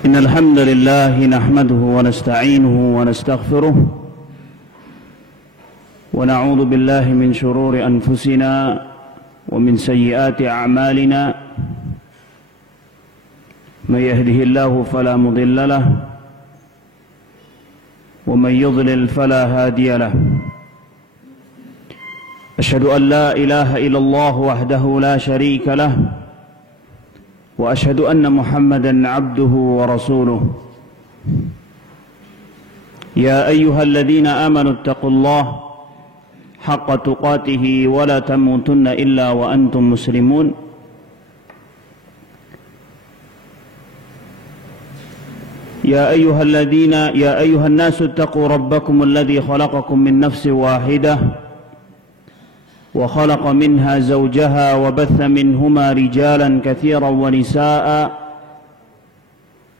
إن الحمد لله نحمده ونستعينه ونستغفره ونعوذ بالله من شرور أنفسنا ومن سيئات أعمالنا من يهده الله فلا مضل له ومن يضلل فلا هادي له أشهد أن لا إله إلا الله وحده لا شريك له وأشهد أن محمدًا عبده ورسوله يا أيها الذين آمنوا اتقوا الله حق تقاته ولا تموتن إلا وأنتم مسلمون يا أيها الناس اتقوا ربكم الذي خلقكم من نفس واحدة وخلق منها زوجها وبث منهما رجالا كثيرا ونساء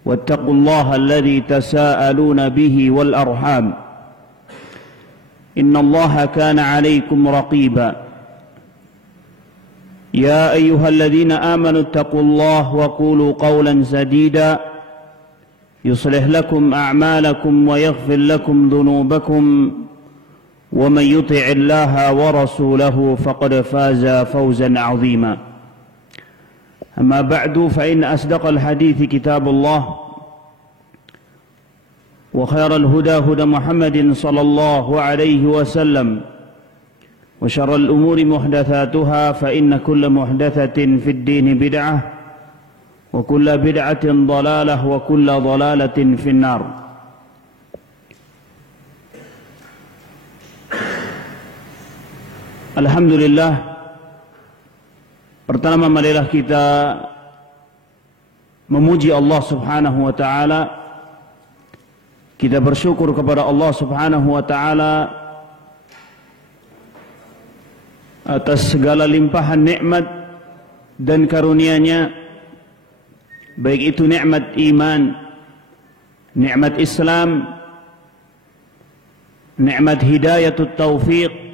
واتقوا الله الذي تساءلون به والأرحام إن الله كان عليكم رقيبا يا أيها الذين آمنوا اتقوا الله وقولوا قولا سديدا يصلح لكم أعمالكم ويغفر لكم ذنوبكم ومن يطع الله ورسوله فقد فاز فوزا عظيما أما بعد فإن أصدق الحديث كتاب الله وخير الهدى هدى محمد صلى الله عليه وسلم وشر الأمور محدثاتها فإن كل محدثة في الدين بدعة وكل بدعة ضلالة وكل ضلالة في النار. Alhamdulillah, pertama marilah kita memuji Allah Subhanahu wa taala. Kita bersyukur kepada Allah Subhanahu wa taala atas segala limpahan nikmat dan karunia-Nya, baik itu nikmat iman, nikmat Islam, nikmat hidayatut taufiq,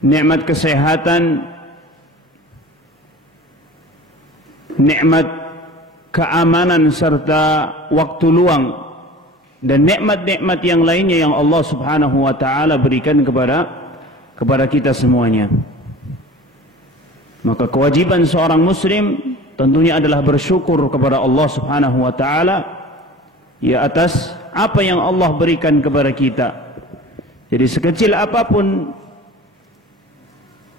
nikmat kesehatan, nikmat keamanan serta waktu luang, dan nikmat-nikmat yang lainnya yang Allah Subhanahu wa taala berikan kepada kita semuanya. Maka kewajiban seorang muslim tentunya adalah bersyukur kepada Allah Subhanahu wa taala ya atas apa yang Allah berikan kepada kita. Jadi sekecil apapun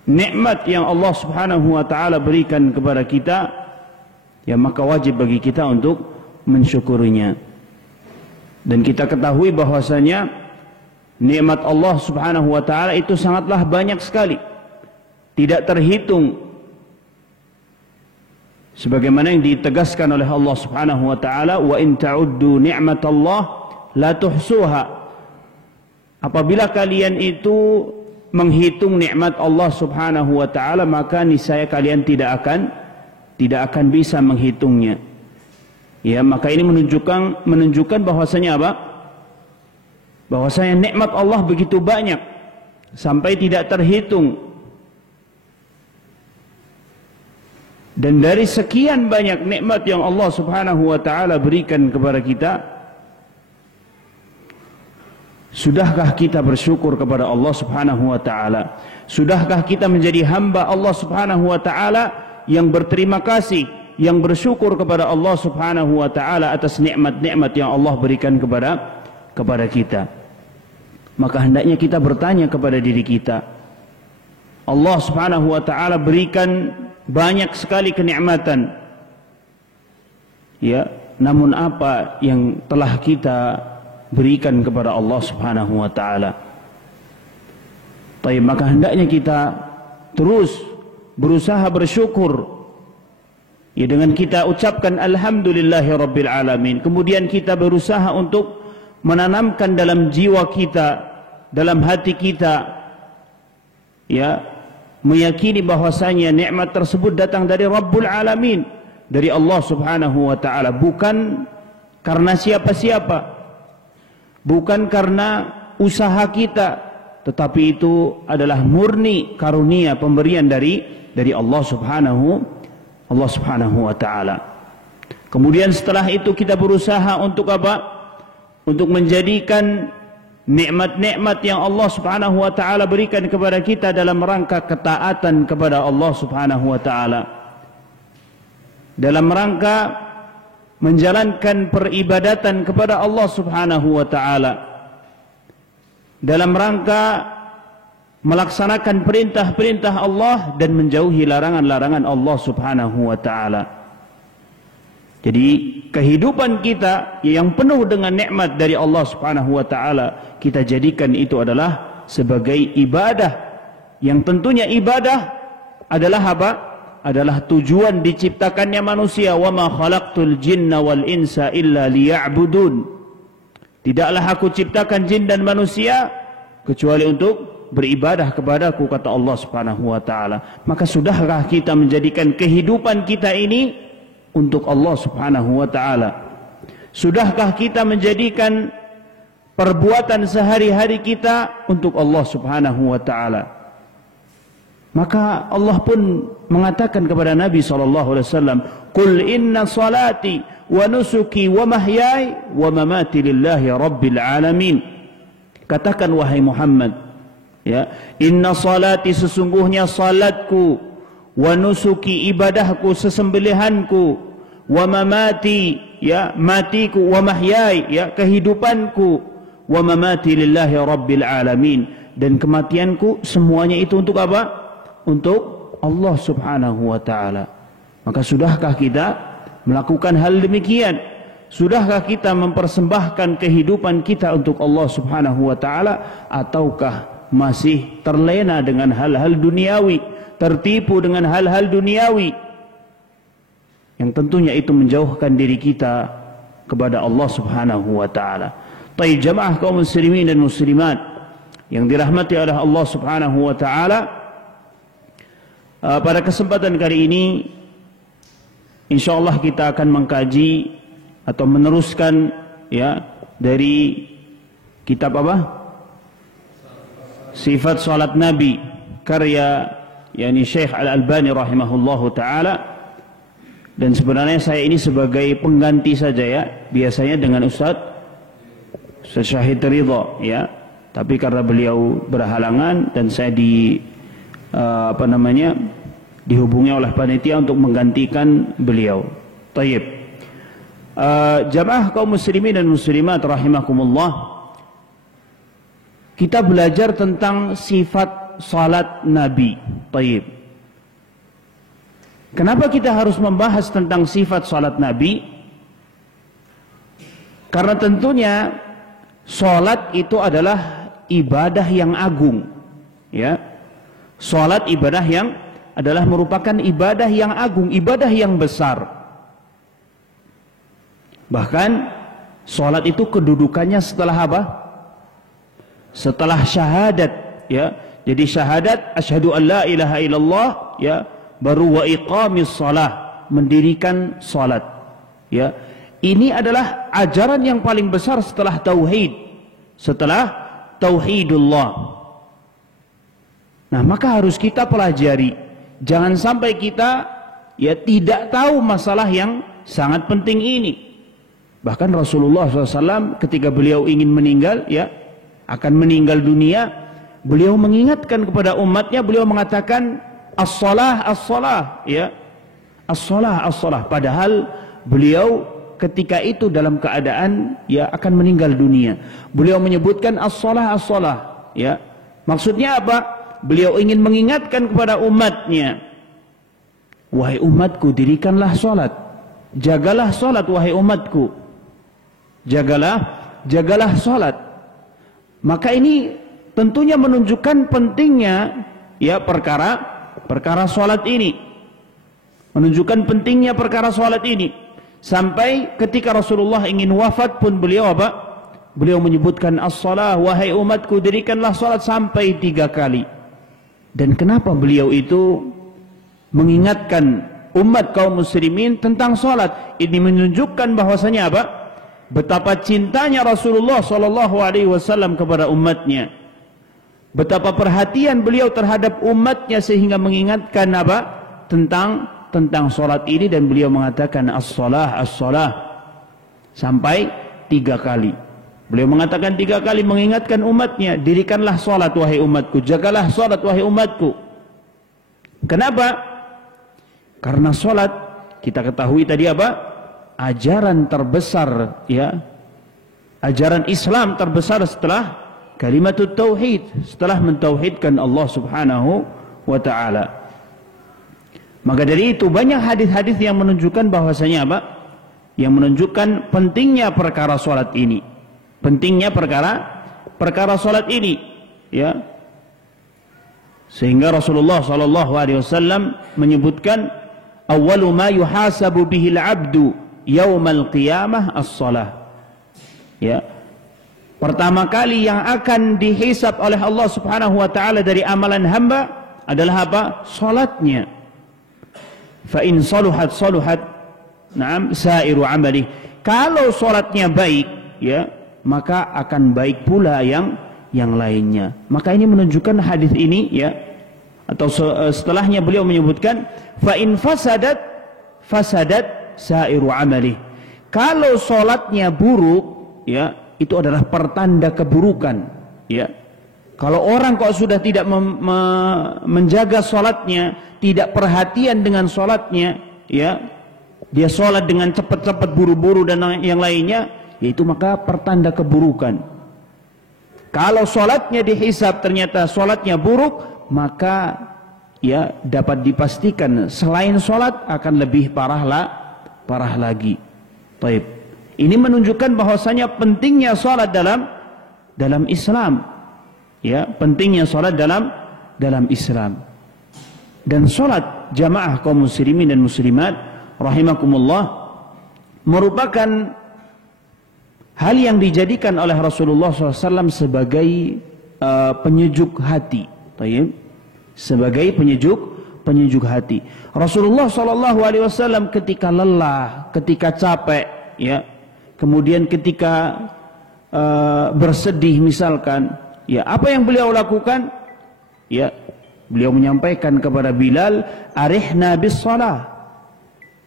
nikmat yang Allah Subhanahu wa taala berikan kepada kita, ya maka wajib bagi kita untuk mensyukurinya. Dan kita ketahui bahwasanya nikmat Allah Subhanahu wa taala itu sangatlah banyak sekali, tidak terhitung. Sebagaimana yang ditegaskan oleh Allah Subhanahu wa taala, wa in ta'uddu ni'matallah la tuhsuha. Apabila kalian itu menghitung nikmat Allah Subhanahu wa taala, maka niscaya kalian tidak akan bisa menghitungnya. Ya, maka ini menunjukkan bahwasanya apa? Bahwasanya nikmat Allah begitu banyak sampai tidak terhitung. Dan dari sekian banyak nikmat yang Allah Subhanahu wa taala berikan kepada kita, sudahkah kita bersyukur kepada Allah Subhanahu wa taala? Sudahkah kita menjadi hamba Allah Subhanahu wa taala yang berterima kasih, yang bersyukur kepada Allah Subhanahu wa taala atas nikmat-nikmat yang Allah berikan kepada kita? Maka hendaknya kita bertanya kepada diri kita. Allah Subhanahu wa taala berikan banyak sekali kenikmatan. Ya, namun apa yang telah kita berikan kepada Allah Subhanahu wa taala? Baik, maka hendaknya kita terus berusaha bersyukur. Ya, dengan kita ucapkan alhamdulillahirabbil alamin. Kemudian kita berusaha untuk menanamkan dalam jiwa kita, dalam hati kita, ya, meyakini bahwasanya nikmat tersebut datang dari Rabbul Alamin, dari Allah Subhanahu wa taala, bukan karena siapa-siapa, bukan karena usaha kita, tetapi itu adalah murni karunia pemberian dari Allah Subhanahu wa taala. Kemudian setelah itu kita berusaha untuk apa? Untuk menjadikan nikmat-nikmat yang Allah Subhanahu wa taala berikan kepada kita dalam rangka ketaatan kepada Allah Subhanahu wa taala. Dalam rangka menjalankan peribadatan kepada Allah Subhanahu wa taala. Dalam rangka melaksanakan perintah-perintah Allah dan menjauhi larangan-larangan Allah Subhanahu wa taala. Jadi kehidupan kita yang penuh dengan nikmat dari Allah Subhanahu wa taala, kita jadikan itu adalah sebagai ibadah. Yang tentunya ibadah adalah apa? Adalah tujuan diciptakannya manusia. Wa ma khalaqtul jinna wal insa illa liya'budun. Tidaklah aku ciptakan jin dan manusia kecuali untuk beribadah kepadaku, kata Allah Subhanahu wa taala. Maka sudahkah kita menjadikan kehidupan kita ini untuk Allah Subhanahu wa taala? Sudahkah kita menjadikan perbuatan sehari-hari kita untuk Allah Subhanahu wa taala? Maka Allah pun mengatakan kepada Nabi SAW, "Qul inna salati wa nusuki wa mahyaya wa mamati lillahi rabbil alamin." Katakan wahai Muhammad, ya, inna salati, sesungguhnya salatku, wa nusuki, ibadahku, sesembelihanku, wa mamati, ya, matiku, wa mahyai, ya, kehidupanku, wa mamati lillahi rabbil alamin, dan kematianku, semuanya itu untuk apa? Untuk Allah Subhanahu wa taala. Maka sudahkah kita melakukan hal demikian? Sudahkah kita mempersembahkan kehidupan kita untuk Allah Subhanahu wa taala, ataukah masih terlena dengan hal-hal duniawi, tertipu dengan hal-hal duniawi yang tentunya itu menjauhkan diri kita kepada Allah Subhanahu wa taala. Baik jamaah kaum muslimin dan muslimat yang dirahmati oleh Allah Subhanahu wa taala, pada kesempatan kali ini insyaallah kita akan mengkaji atau meneruskan, ya, dari kitab apa? Sifat salat Nabi, karya yakni Syekh Al-Albani rahimahullahu taala. Dan sebenarnya saya ini sebagai pengganti saja, ya, biasanya dengan Ustaz Syahid Ridha, ya, tapi karena beliau berhalangan dan saya dihubungi oleh panitia untuk menggantikan beliau. Tayyib. Jamaah kaum muslimin dan muslimat rahimakumullah, kita belajar tentang sifat salat Nabi. Tayyib. Kenapa kita harus membahas tentang sifat salat Nabi? Karena tentunya salat itu adalah ibadah yang agung, ya. Salat ibadah yang adalah merupakan ibadah yang agung, ibadah yang besar. Bahkan salat itu kedudukannya setelah apa? Setelah syahadat, ya. Jadi syahadat asyhadu an la ilaha illallah, ya, baru wa iqamis shalah, mendirikan salat, ya. Ini adalah ajaran yang paling besar setelah tauhid, setelah tauhidullah. Nah, maka harus kita pelajari. Jangan sampai kita, ya, tidak tahu masalah yang sangat penting ini. Bahkan Rasulullah SAW ketika beliau ingin meninggal, ya, akan meninggal dunia, beliau mengingatkan kepada umatnya, beliau mengatakan as-salah, as-salah, ya, as-salah, as-salah. Padahal beliau ketika itu dalam keadaan, ya, akan meninggal dunia. Beliau menyebutkan as-salah, as-salah, ya. Maksudnya apa? Beliau ingin mengingatkan kepada umatnya, wahai umatku, dirikanlah salat, jagalah salat, wahai umatku, jagalah salat. Maka ini tentunya menunjukkan pentingnya, ya, perkara salat ini, menunjukkan pentingnya perkara salat ini. Sampai ketika Rasulullah ingin wafat pun beliau apa? Beliau menyebutkan as-salah, wahai umatku, dirikanlah salat, sampai 3 kali. Dan kenapa beliau itu mengingatkan umat kaum muslimin tentang salat? Ini menunjukkan bahwasanya apa? Betapa cintanya Rasulullah SAW kepada umatnya. Betapa perhatian beliau terhadap umatnya sehingga mengingatkan apa? Tentang tentang solat ini dan beliau mengatakan as-salah, as-salah sampai 3 kali. Beliau mengatakan 3 kali mengingatkan umatnya, dirikanlah solat wahai umatku, jagalah solat wahai umatku. Kenapa? Karena solat kita ketahui tadi apa? Ajaran terbesar, ya, ajaran Islam terbesar setelah kalimatut tauhid, setelah mentauhidkan Allah Subhanahu wa ta'ala. Maka dari itu banyak hadis-hadis yang menunjukkan bahwasanya apa? Yang menunjukkan pentingnya perkara salat ini. Pentingnya perkara salat ini, ya. Sehingga Rasulullah sallallahu alaihi wasallam menyebutkan awwalu ma yuhasabu bihil 'abdu yaumal qiyamah as-shalah. Ya. Pertama kali yang akan dihisab oleh Allah Subhanahu wa taala dari amalan hamba adalah apa? Salatnya. Fa in saluhat saluhat na'am sairu amali. Kalau salatnya baik, ya, maka akan baik pula yang lainnya. Maka ini menunjukkan hadis ini, ya, atau setelahnya beliau menyebutkan fa in fasadat sairu amali. Kalau salatnya buruk, ya, itu adalah pertanda keburukan, ya. Kalau orang kok sudah tidak menjaga sholatnya, tidak perhatian dengan sholatnya, ya, dia sholat dengan cepat-cepat, buru-buru dan yang lainnya, yaitu maka pertanda keburukan. Kalau sholatnya dihisab ternyata sholatnya buruk, maka ya dapat dipastikan selain sholat akan lebih parah lagi. Baik. Ini menunjukkan bahwasanya pentingnya sholat dalam Islam. Ya, pentingnya sholat dalam Islam. Dan sholat jamaah kaum muslimin dan muslimat rahimakumullah merupakan hal yang dijadikan oleh Rasulullah SAW sebagai penyejuk hati. Sebagai penyejuk hati. Rasulullah SAW ketika lelah, ketika capek, ya, kemudian ketika bersedih misalkan, ya, apa yang beliau lakukan? Ya, beliau menyampaikan kepada Bilal, arihna bis shalah.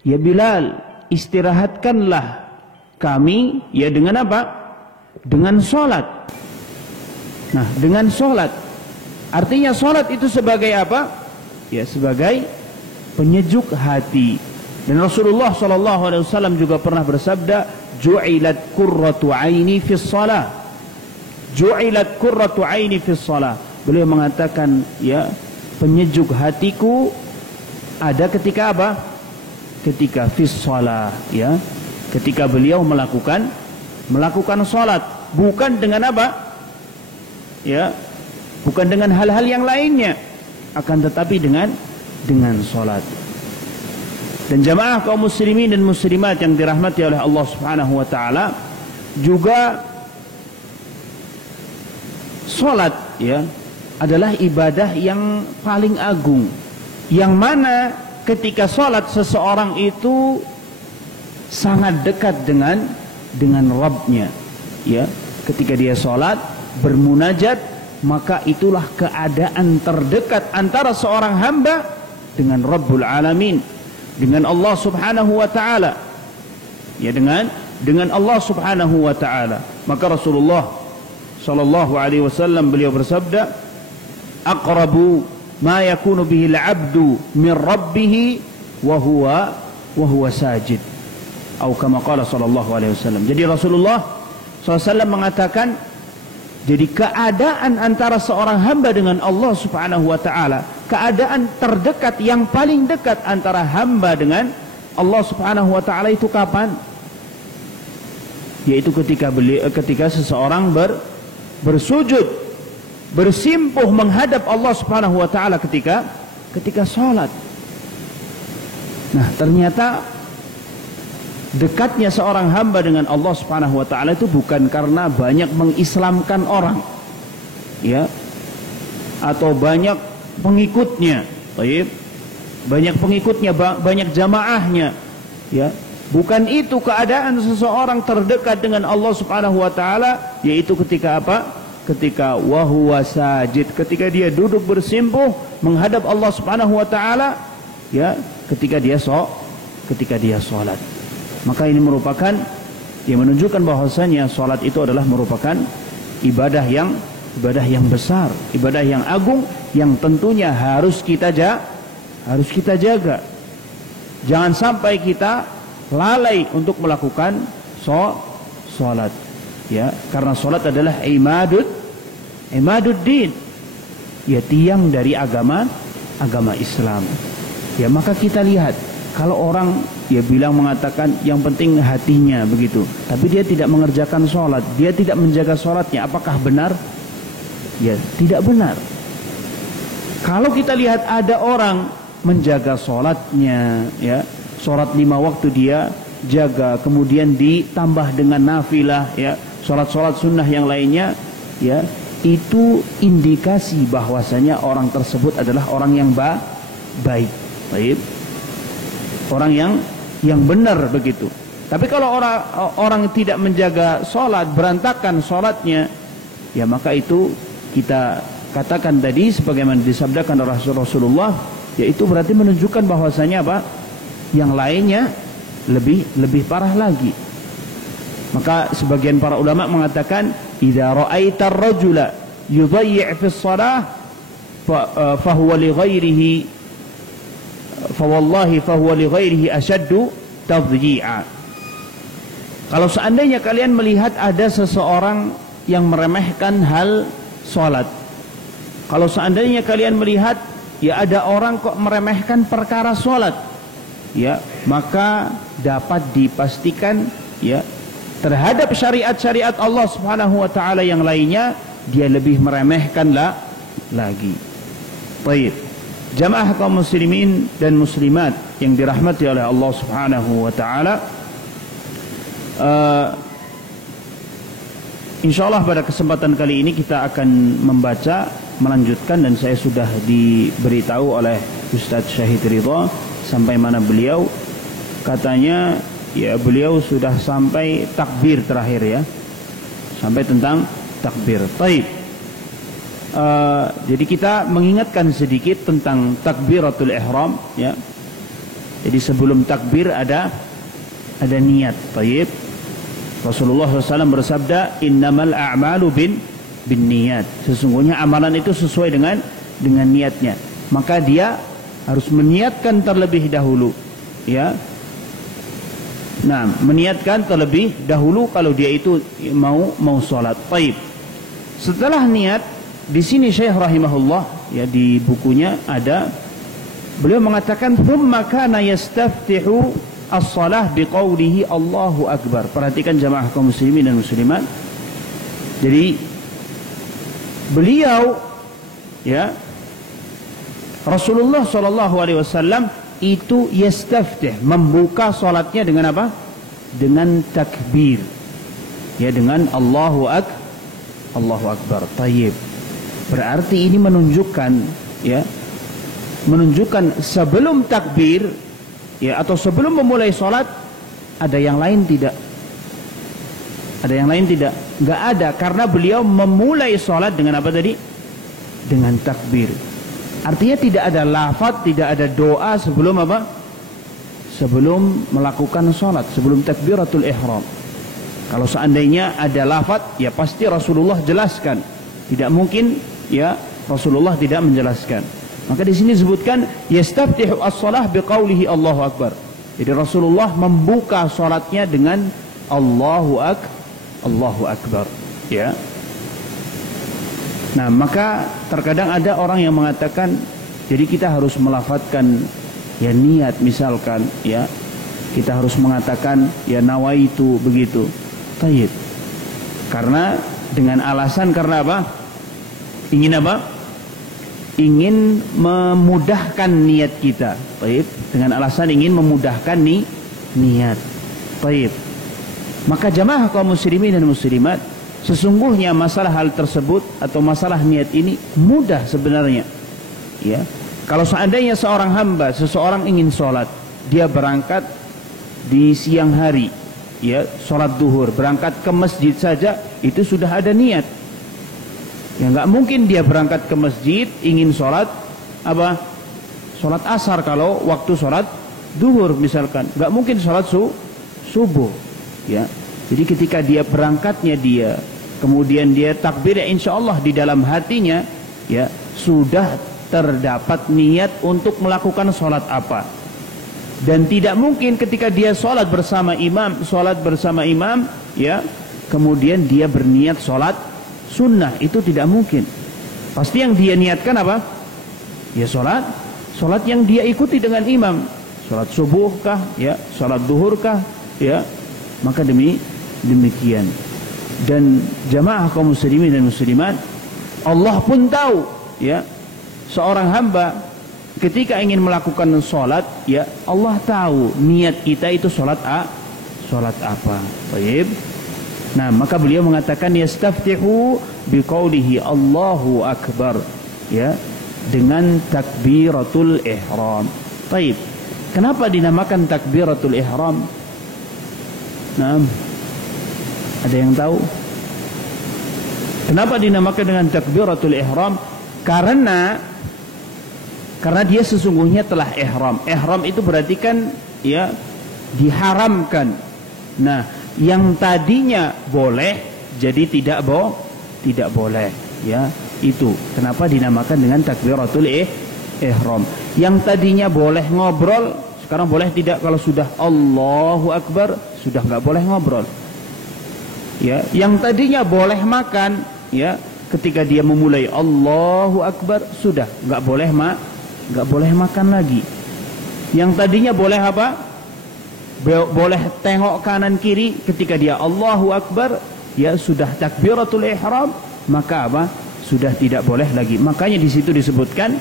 Ya Bilal, istirahatkanlah kami, ya, dengan apa? Dengan salat. Nah, dengan salat. Artinya salat itu sebagai apa? Ya, sebagai penyejuk hati. Dan Rasulullah SAW juga pernah bersabda, ju'ilat qurratu aini fis shalah. Ju'ilat qurratu aini fis shalah. Beliau mengatakan, ya, penyejuk hatiku ada ketika apa? Ketika fis shalah, ya. Ketika beliau melakukan salat, bukan dengan apa? Ya, bukan dengan hal-hal yang lainnya, akan tetapi dengan salat. Dan jamaah kaum muslimin dan muslimat yang dirahmati oleh Allah Subhanahu wa taala, juga salat, ya, adalah ibadah yang paling agung, yang mana ketika salat seseorang itu sangat dekat dengan Rabbnya, ya. Ketika dia salat bermunajat, maka itulah keadaan terdekat antara seorang hamba dengan Rabbul Alamin, dengan Allah Subhanahu wa taala, ya, dengan Allah Subhanahu wa taala. Maka Rasulullah sallallahu alaihi wasallam beliau bersabda, aqrabu ma yakunu bihi al-'abdu min rabbih wa huwa sajid, atau kama qala sallallahu alaihi wasallam. Jadi Rasulullah SAW mengatakan, jadi keadaan antara seorang hamba dengan Allah Subhanahu wa taala, keadaan terdekat yang paling dekat antara hamba dengan Allah Subhanahu wa taala itu kapan? Yaitu ketika seseorang bersujud, bersimpuh menghadap Allah Subhanahu wa taala ketika salat. Nah, ternyata dekatnya seorang hamba dengan Allah Subhanahu wa taala itu bukan karena banyak mengislamkan orang, ya, atau banyak pengikutnya, banyak jamaahnya, ya. Bukan itu keadaan seseorang terdekat dengan Allah Subhanahu wa taala, yaitu ketika apa? Ketika wahuwa sajid, ketika dia duduk bersimpuh menghadap Allah Subhanahu wa taala, ya, ketika dia sholat. Maka ini merupakan yang menunjukkan bahwasanya sholat itu adalah merupakan ibadah yang besar, ibadah yang agung, yang tentunya harus kita jaga. Jangan sampai kita lalai untuk melakukan sholat, ya, karena sholat adalah imaduddin, ya, tiang dari agama Islam. Ya, maka kita lihat kalau orang mengatakan yang penting hatinya begitu, tapi dia tidak mengerjakan sholat, dia tidak menjaga sholatnya, apakah benar? Ya, tidak benar. Kalau kita lihat ada orang menjaga sholatnya, ya, sholat 5 waktu dia jaga, kemudian ditambah dengan nafilah, ya, sholat sunnah yang lainnya, ya, itu indikasi bahwasanya orang tersebut adalah orang yang baik, orang yang benar begitu. Tapi kalau orang tidak menjaga sholat, berantakan sholatnya, ya, maka itu kita katakan tadi sebagaimana disabdakan oleh Rasulullah, yaitu berarti menunjukkan bahwasanya apa? Yang lainnya lebih parah lagi. Maka sebagian para ulama mengatakan, idza ra'aita ar-rajula yudayyi' fi shalah fa huwa li ghairihi ashaddu tadyi'a. Kalau seandainya kalian melihat ada seseorang yang meremehkan hal sholat, kalau seandainya kalian melihat ya ada orang kok meremehkan perkara sholat, ya, maka dapat dipastikan, ya, terhadap syariat-syariat Allah Subhanahu wa taala yang lainnya dia lebih meremehkan lagi. Baik. Jamaah kaum muslimin dan muslimat yang dirahmati oleh Allah Subhanahu wa taala, insyaallah pada kesempatan kali ini kita akan melanjutkan, dan saya sudah diberitahu oleh Ustaz Syahid Ridha sampai mana beliau. Katanya ya beliau sudah sampai takbir terakhir, ya, sampai tentang takbir. Baik. Jadi kita mengingatkan sedikit tentang takbiratul ihram, ya. Jadi sebelum takbir ada niat. Baik. Rasulullah SAW bersabda, innamal a'malu bin niyat. Sesungguhnya amalan itu sesuai dengan niatnya. Maka dia harus meniatkan terlebih dahulu, ya. Nah, meniatkan terlebih dahulu kalau dia itu mau sholat. Baik. Setelah niat, di sini Syekh rahimahullah, ya, di bukunya ada, beliau mengatakan thumma kana yastaftihu as-shalah biqaulihi Allahu akbar. Perhatikan jamaah kaum muslimin dan muslimat. Jadi beliau, ya, Rasulullah SAW itu yastaftih, membuka salatnya dengan apa? Dengan takbir, ya, dengan Allahu akbar. Tayyib. Berarti ini menunjukkan, ya, sebelum takbir, ya, atau sebelum memulai salat ada yang lain tidak? Ada yang lain tidak? Enggak ada, karena beliau memulai salat dengan apa tadi? Dengan takbir. Artinya tidak ada lafaz, tidak ada doa sebelum apa? Sebelum melakukan salat, sebelum takbiratul ihram. Kalau seandainya ada lafaz, ya pasti Rasulullah jelaskan. Tidak mungkin, ya, Rasulullah tidak menjelaskan. Maka di sini disebutkan yastaftihu as-shalah biqaulihi Allahu akbar. Jadi Rasulullah membuka salatnya dengan Allahu akbar, ya. Nah, maka terkadang ada orang yang mengatakan, jadi kita harus melafadzkan, ya, niat misalkan, ya, kita harus mengatakan, ya, nawaitu begitu. Tayyib. Karena dengan alasan karena apa? Ingin apa? Ingin memudahkan niat kita. Tayyib. Dengan alasan ingin memudahkan niat. Tayyib. Maka jamaah kaum muslimin dan muslimat, sesungguhnya masalah hal tersebut atau masalah niat ini mudah sebenarnya, ya. Kalau seandainya seseorang ingin sholat, dia berangkat di siang hari, ya, sholat duhur, berangkat ke masjid saja itu sudah ada niat. Ya, nggak mungkin dia berangkat ke masjid ingin sholat apa? sholat asar kalau waktu sholat duhur misalkan, nggak mungkin sholat subuh, ya. Jadi ketika dia berangkatnya dia, kemudian dia takbir, ya insya Allah di dalam hatinya, ya sudah terdapat niat untuk melakukan sholat apa. Dan tidak mungkin ketika dia sholat bersama imam, ya kemudian dia berniat sholat sunnah, itu tidak mungkin. Pasti yang dia niatkan apa? Ya sholat yang dia ikuti dengan imam. Sholat subuh kah, ya sholat duhur kah, ya maka demikian. Dan jamaah kaum muslimin dan muslimat, Allah pun tahu, ya seorang hamba ketika ingin melakukan sholat, ya Allah tahu niat kita itu sholat apa. Baik. Nah maka beliau mengatakan yastaftihu biqaulihi Allahu Akbar, ya dengan takbiratul ihram. Baik. Kenapa dinamakan takbiratul ihram? Nah, ada yang tahu? Kenapa dinamakan dengan takbiratul ihram? Karena dia sesungguhnya telah ihram. Ihram itu berarti kan ya diharamkan. Nah, yang tadinya boleh jadi tidak boleh, ya. Itu kenapa dinamakan dengan takbiratul ihram. Yang tadinya boleh ngobrol, sekarang boleh tidak. Kalau sudah Allahu Akbar, sudah nggak boleh ngobrol. Ya, yang tadinya boleh makan, ya, ketika dia memulai Allahu Akbar, sudah nggak boleh makan lagi. Yang tadinya boleh apa? Boleh tengok kanan kiri, ketika dia Allahu Akbar, ya sudah takbiratul ihram, maka apa? Sudah tidak boleh lagi. Makanya di situ disebutkan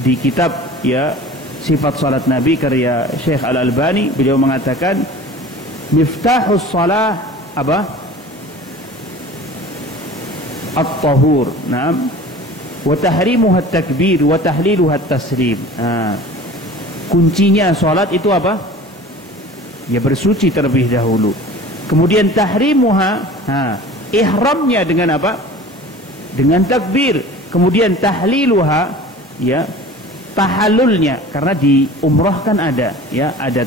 di kitab ya sifat salat Nabi karya Syekh Al-Albani, beliau mengatakan miftahus salah apa? At-tahur. Naam. Wa tahrimuha at-takbir wa tahliluha at-taslim. Kuncinya salat itu apa? Ya bersuci terlebih dahulu. Kemudian tahrimuha, ihramnya dengan apa? Dengan takbir. Kemudian tahliluha, ya tahallulnya, karena di umrah kan ada, ya ada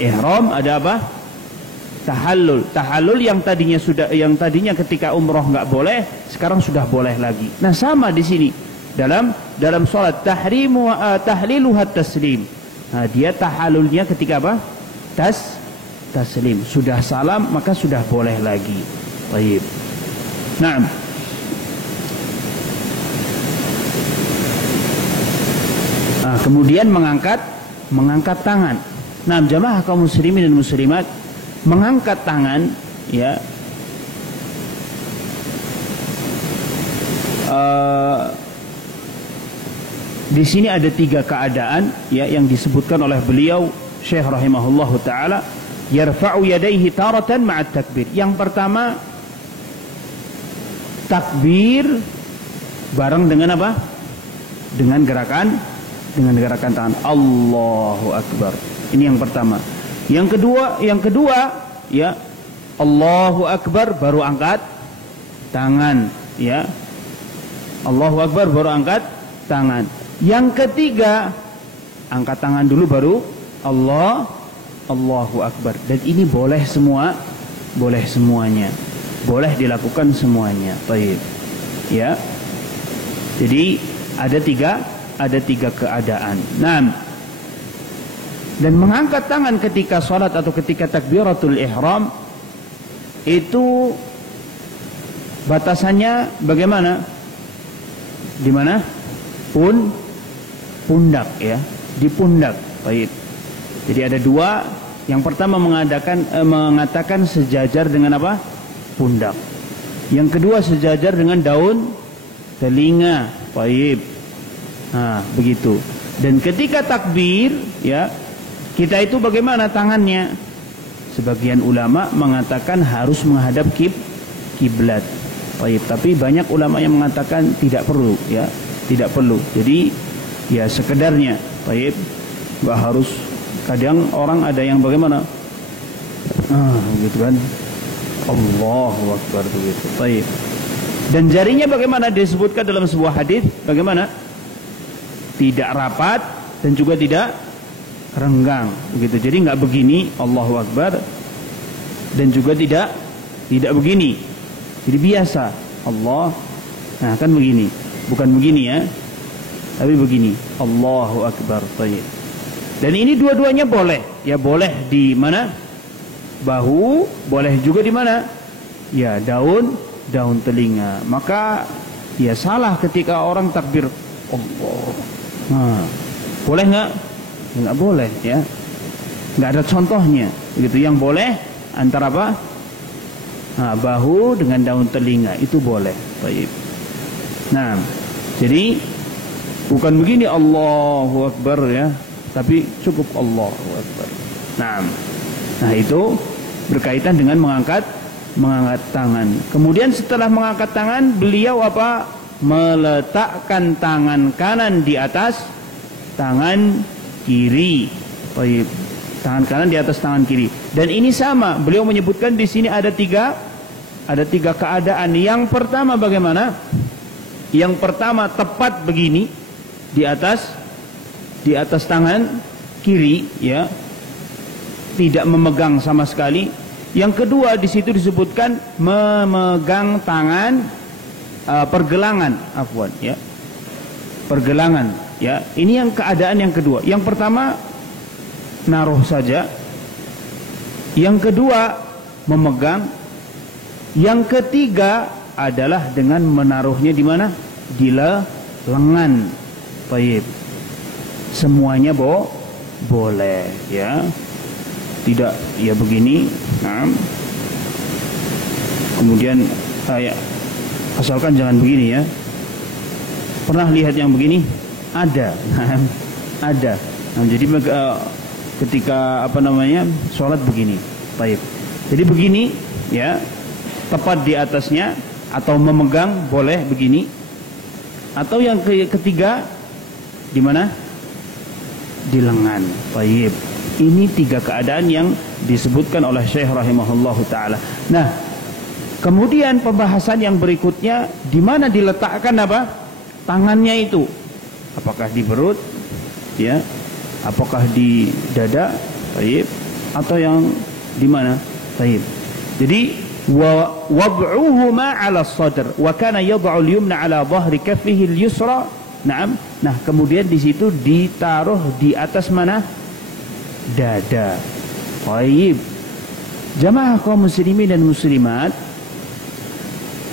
ihram, ada apa? Tahallul yang tadinya ketika umrah nggak boleh, sekarang sudah boleh lagi. Nah sama di sini dalam sholat tahliluha taslim. Nah, dia tahallulnya ketika apa? Taslim. Sudah salam maka sudah boleh lagi. Baik. Nah. Kemudian mengangkat tangan. Nah, jamaah kaum muslimin dan muslimat, mengangkat tangan, ya, di sini ada 3 keadaan, ya, yang disebutkan oleh beliau Syekh rahimahullahu taala. Yarfa'u yadayhi taratan ma'at takbir. Yang pertama, takbir bareng dengan apa? Dengan gerakan tangan. Allahu Akbar. Ini yang pertama. Yang kedua, ya Allahu Akbar baru angkat tangan, ya. Allahu Akbar baru angkat tangan. Yang ketiga, angkat tangan dulu baru Allahu Akbar. Dan ini boleh semuanya. Boleh dilakukan semuanya. Baik. Ya. Jadi ada tiga keadaan. Nah, dan mengangkat tangan ketika sholat atau ketika takbiratul ihram itu batasannya bagaimana? Di mana? Pundak, ya, di pundak. Baik. Jadi ada 2. Yang pertama mengatakan sejajar dengan apa? Pundak. Yang kedua sejajar dengan daun telinga. Baik. Nah, begitu. Dan ketika takbir, ya, kita itu bagaimana tangannya? Sebagian ulama mengatakan harus menghadap kiblat. Baik, tapi banyak ulama yang mengatakan tidak perlu, ya, tidak perlu. Jadi, ya sekedarnya. Baik, enggak harus. Kadang orang ada yang bagaimana? Gitu kan. Allahu Akbar begitu. Baik. Dan jarinya bagaimana disebutkan dalam sebuah hadis? Bagaimana? Tidak rapat, dan juga tidak renggang begitu. Jadi nggak begini Allahu Akbar dan juga tidak begini. Jadi biasa Allah. Nah, kan begini. Bukan begini ya. Tapi begini. Allahu Akbar. Baik. Dan ini dua-duanya boleh. Ya boleh di mana? Bahu, boleh juga di mana? Ya daun telinga. Maka ya salah ketika orang takbir Allah. Nah, boleh nggak? Nggak boleh ya. Nggak ada contohnya. Begitu. Yang boleh antara apa? Nah, bahu dengan daun telinga itu boleh. Baik. Nah, jadi bukan begini Allahu Akbar ya, tapi cukup Allahu Akbar. Nah itu berkaitan dengan mengangkat tangan. Kemudian setelah mengangkat tangan, beliau apa? Meletakkan tangan kanan di atas tangan kiri. Baik. Tangan kanan di atas tangan kiri. Dan ini sama, beliau menyebutkan di sini ada tiga keadaan. Yang pertama bagaimana? Yang pertama tepat begini di atas tangan kiri, ya, tidak memegang sama sekali. Yang kedua di situ disebutkan memegang tangan pergelangan, afwan, ya, pergelangan, ya. Ini yang keadaan yang kedua. Yang pertama naruh saja. Yang kedua memegang. Yang ketiga adalah dengan menaruhnya di mana? Di lengan. Baik. Semuanya boleh ya. Tidak ya begini. Nah. Kemudian ya, asalkan jangan begini ya. Pernah lihat yang begini? Ada. Ada. Nah, jadi ketika sholat begini. Baik. Jadi begini ya, tepat di atasnya, atau memegang boleh begini. Atau yang ketiga di mana? Di lengan. Baik. Ini tiga keadaan yang disebutkan oleh Syekh rahimahullahu taala. Nah, kemudian pembahasan yang berikutnya, di mana diletakkan apa? Tangannya itu. Apakah di perut? Ya. Apakah di dada? Baik. Atau yang di mana? Baik. Jadi wad'uhuma 'ala as-sadr wa kana yad'u al-yumna 'ala dhahri kaffihi al-yusra. Naam. Nah, kemudian di situ ditaruh di atas mana? Dada. Baik. Jamaah kaum muslimin dan muslimat,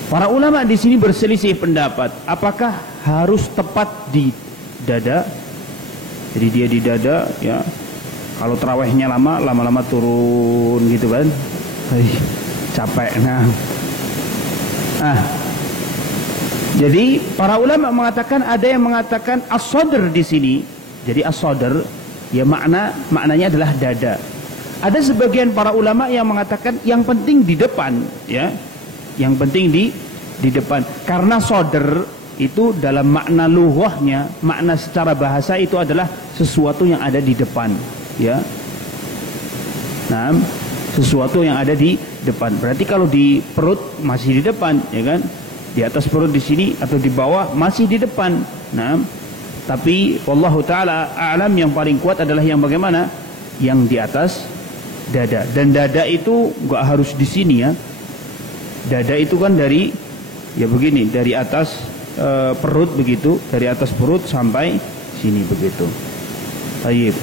para ulama di sini berselisih pendapat, apakah harus tepat di dada? Jadi dia di dada ya. Kalau tarawihnya lama-lama turun gitu kan. Capek. Jadi para ulama mengatakan, ada yang mengatakan as-sadr di sini. Jadi as-sadr ya maknanya adalah dada. Ada sebagian para ulama yang mengatakan yang penting di depan ya. Yang penting di depan. Karena sadr itu dalam makna lughahnya, makna secara bahasa itu adalah sesuatu yang ada di depan ya. Nah, sesuatu yang ada di depan. Berarti kalau di perut masih di depan, ya kan? Di atas perut di sini atau di bawah masih di depan. Nah, tapi wallahu taala a'lam, yang paling kuat adalah yang bagaimana? Yang di atas dada. Dan dada itu enggak harus di sini ya. Dada itu kan dari ya begini, dari atas perut begitu, dari atas perut sampai sini begitu. Baik.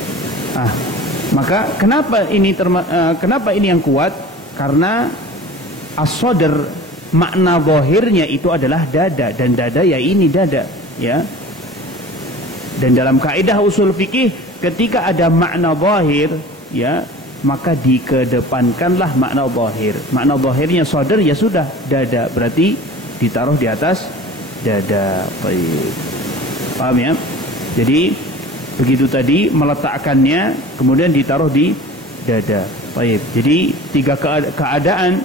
Maka kenapa ini yang kuat? Karena as-sadr makna zahirnya itu adalah dada, dan dada ya ini dada ya. Dan dalam kaidah usul fikih, ketika ada makna zahir ya, maka dikedepankanlah makna zahir. Makna zahirnya sadr ya sudah dada, berarti ditaruh di atas dada. Baik. Paham ya? Jadi begitu tadi meletakkannya, kemudian ditaruh di dada. Baik. Jadi tiga keadaan,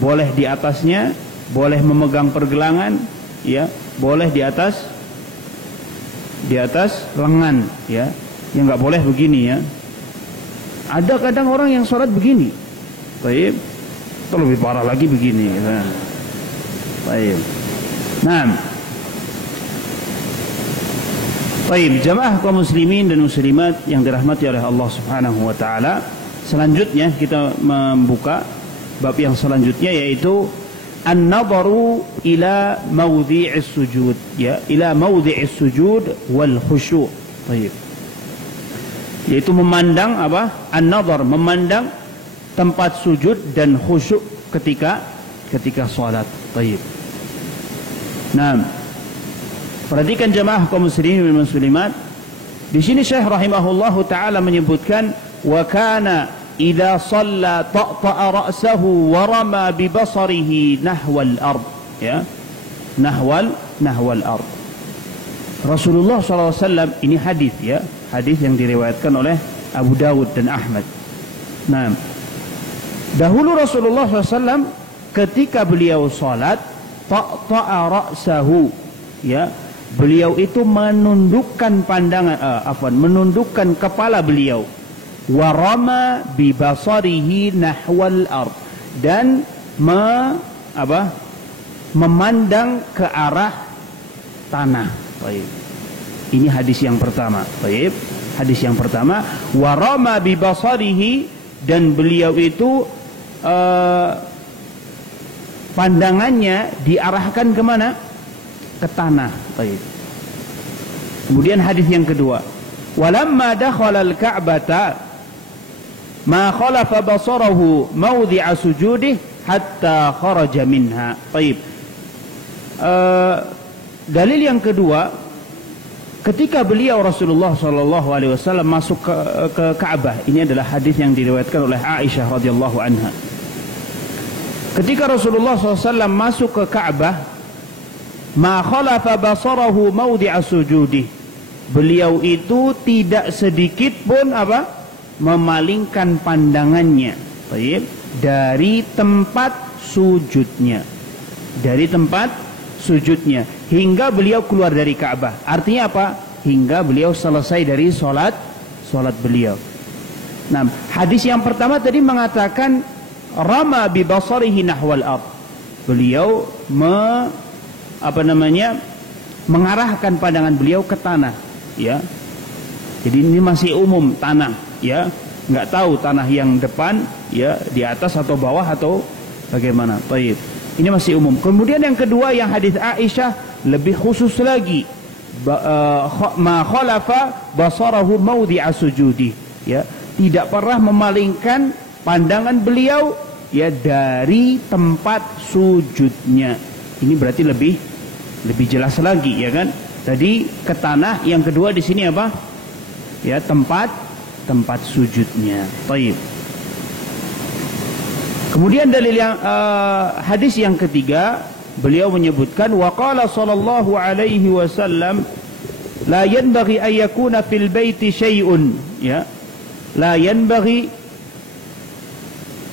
boleh di atasnya, boleh memegang pergelangan, ya, boleh di atas lengan, ya. Yang nggak boleh begini ya. Ada kadang orang yang sholat begini. Baik. Itu lebih parah lagi begini. Baik. Nah, Baik, jamaah kaum muslimin dan muslimat yang dirahmati oleh Allah Subhanahu wa taala. Selanjutnya kita membuka bab yang selanjutnya, yaitu an-nadharu ila mawdhi'is sujud, ya, ila mawdhi'is sujud wal khusyu'. Baik. Yaitu memandang apa? An-nadhar, memandang tempat sujud dan khusyuk ketika salat. Baik. Nah, perhatikan jamaah kaum muslimin dan muslimat. Di sini Syekh rahimahullahu taala menyebutkan wa kana idza shalla ta'ta'a ra'sahu wa rama bi basarihi nahwal ard, ya. Nahwal ard. Rasulullah SAW, ini hadis, ya, hadis yang diriwayatkan oleh Abu Dawud dan Ahmad. Nah, dahulu Rasulullah SAW ketika beliau salat ta'ta'a ra'sahu, ya, beliau itu menundukkan pandangan, menundukkan kepala beliau, warama bi basarihi nahwal ard, dan memandang ke arah tanah. Baik. Ini hadis yang pertama. Baik. Hadis yang pertama, warama bi basarihi, dan beliau itu pandangannya diarahkan kemana? Ke tanah. Baik. Kemudian hadis yang kedua, walamma dakhala al-ka'bata ma khalafa basarahu mawdi'a sujudih hatta kharaja minha. Baik. Dalil yang kedua, ketika beliau Rasulullah sallallahu alaihi wasallam masuk ke Ka'bah, ini adalah hadis yang diriwayatkan oleh Aisyah radhiyallahu anha. Ketika Rasulullah SAW masuk ke Ka'bah, ma khalafa basarahu mawdi'a sujudih, beliau itu tidak sedikit pun memalingkan pandangannya, baik, dari tempat sujudnya, hingga beliau keluar dari Ka'bah. Artinya apa? Hingga beliau selesai dari salat beliau. Nah, hadis yang pertama tadi mengatakan rama bi basarihi nahwal ard, beliau mengarahkan pandangan beliau ke tanah, ya. Jadi ini masih umum tanah, ya, nggak tahu tanah yang depan, ya, di atas atau bawah atau bagaimana. Baik, ini masih umum. Kemudian yang kedua, yang hadis Aisyah lebih khusus lagi, ma khalafa basarahu mawdi'a sujudi, ya, tidak pernah memalingkan pandangan beliau, ya, dari tempat sujudnya. Ini berarti lebih jelas lagi, ya kan? Tadi ke tanah, yang kedua di sini apa? Ya, tempat sujudnya. Baik. Kemudian dalil yang hadis yang ketiga, beliau menyebutkan waqala sallallahu alaihi wasallam la yanbaghi an yakuna fil baiti syai'un, ya, la yanbaghi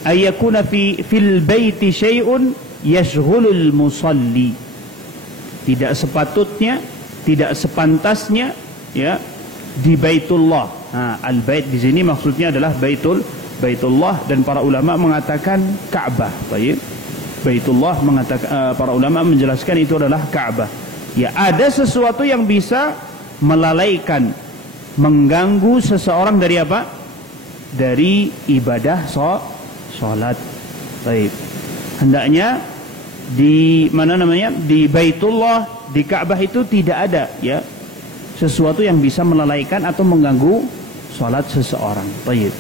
an yakuna fil baiti syai'un yashghulul musalli. Tidak sepatutnya, tidak sepantasnya, ya, di Baitullah. Al-bait di sini maksudnya adalah Baitullah, dan para ulama mengatakan Ka'bah. Baik. Baitullah mengatakan, para ulama menjelaskan itu adalah Ka'bah. Ya, ada sesuatu yang bisa melalaikan, mengganggu seseorang dari apa? Dari ibadah salat. Baik. Hendaknya di di Baitullah, di Ka'bah itu tidak ada, ya, sesuatu yang bisa melalaikan atau mengganggu salat seseorang. Baik.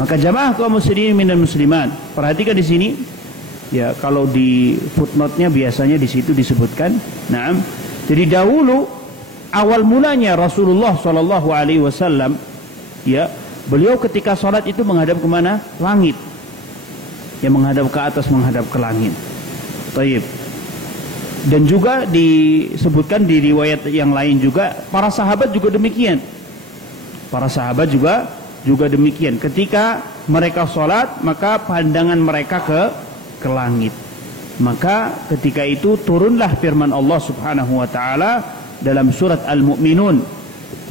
Maka jamaah kaum muslimin dan muslimat, perhatikan di sini, ya, kalau di footnote-nya biasanya di situ disebutkan. Nah, jadi dahulu awal mulanya Rasulullah Shallallahu Alaihi Wasallam, ya, beliau ketika salat itu menghadap kemana? Langit. Ya, menghadap ke atas, menghadap ke langit. Baik. Dan juga disebutkan di riwayat yang lain juga, para sahabat juga demikian. Para sahabat juga demikian. Ketika mereka sholat, maka pandangan mereka ke langit. Maka ketika itu turunlah firman Allah Subhanahu wa taala dalam surat Al-Mu'minun,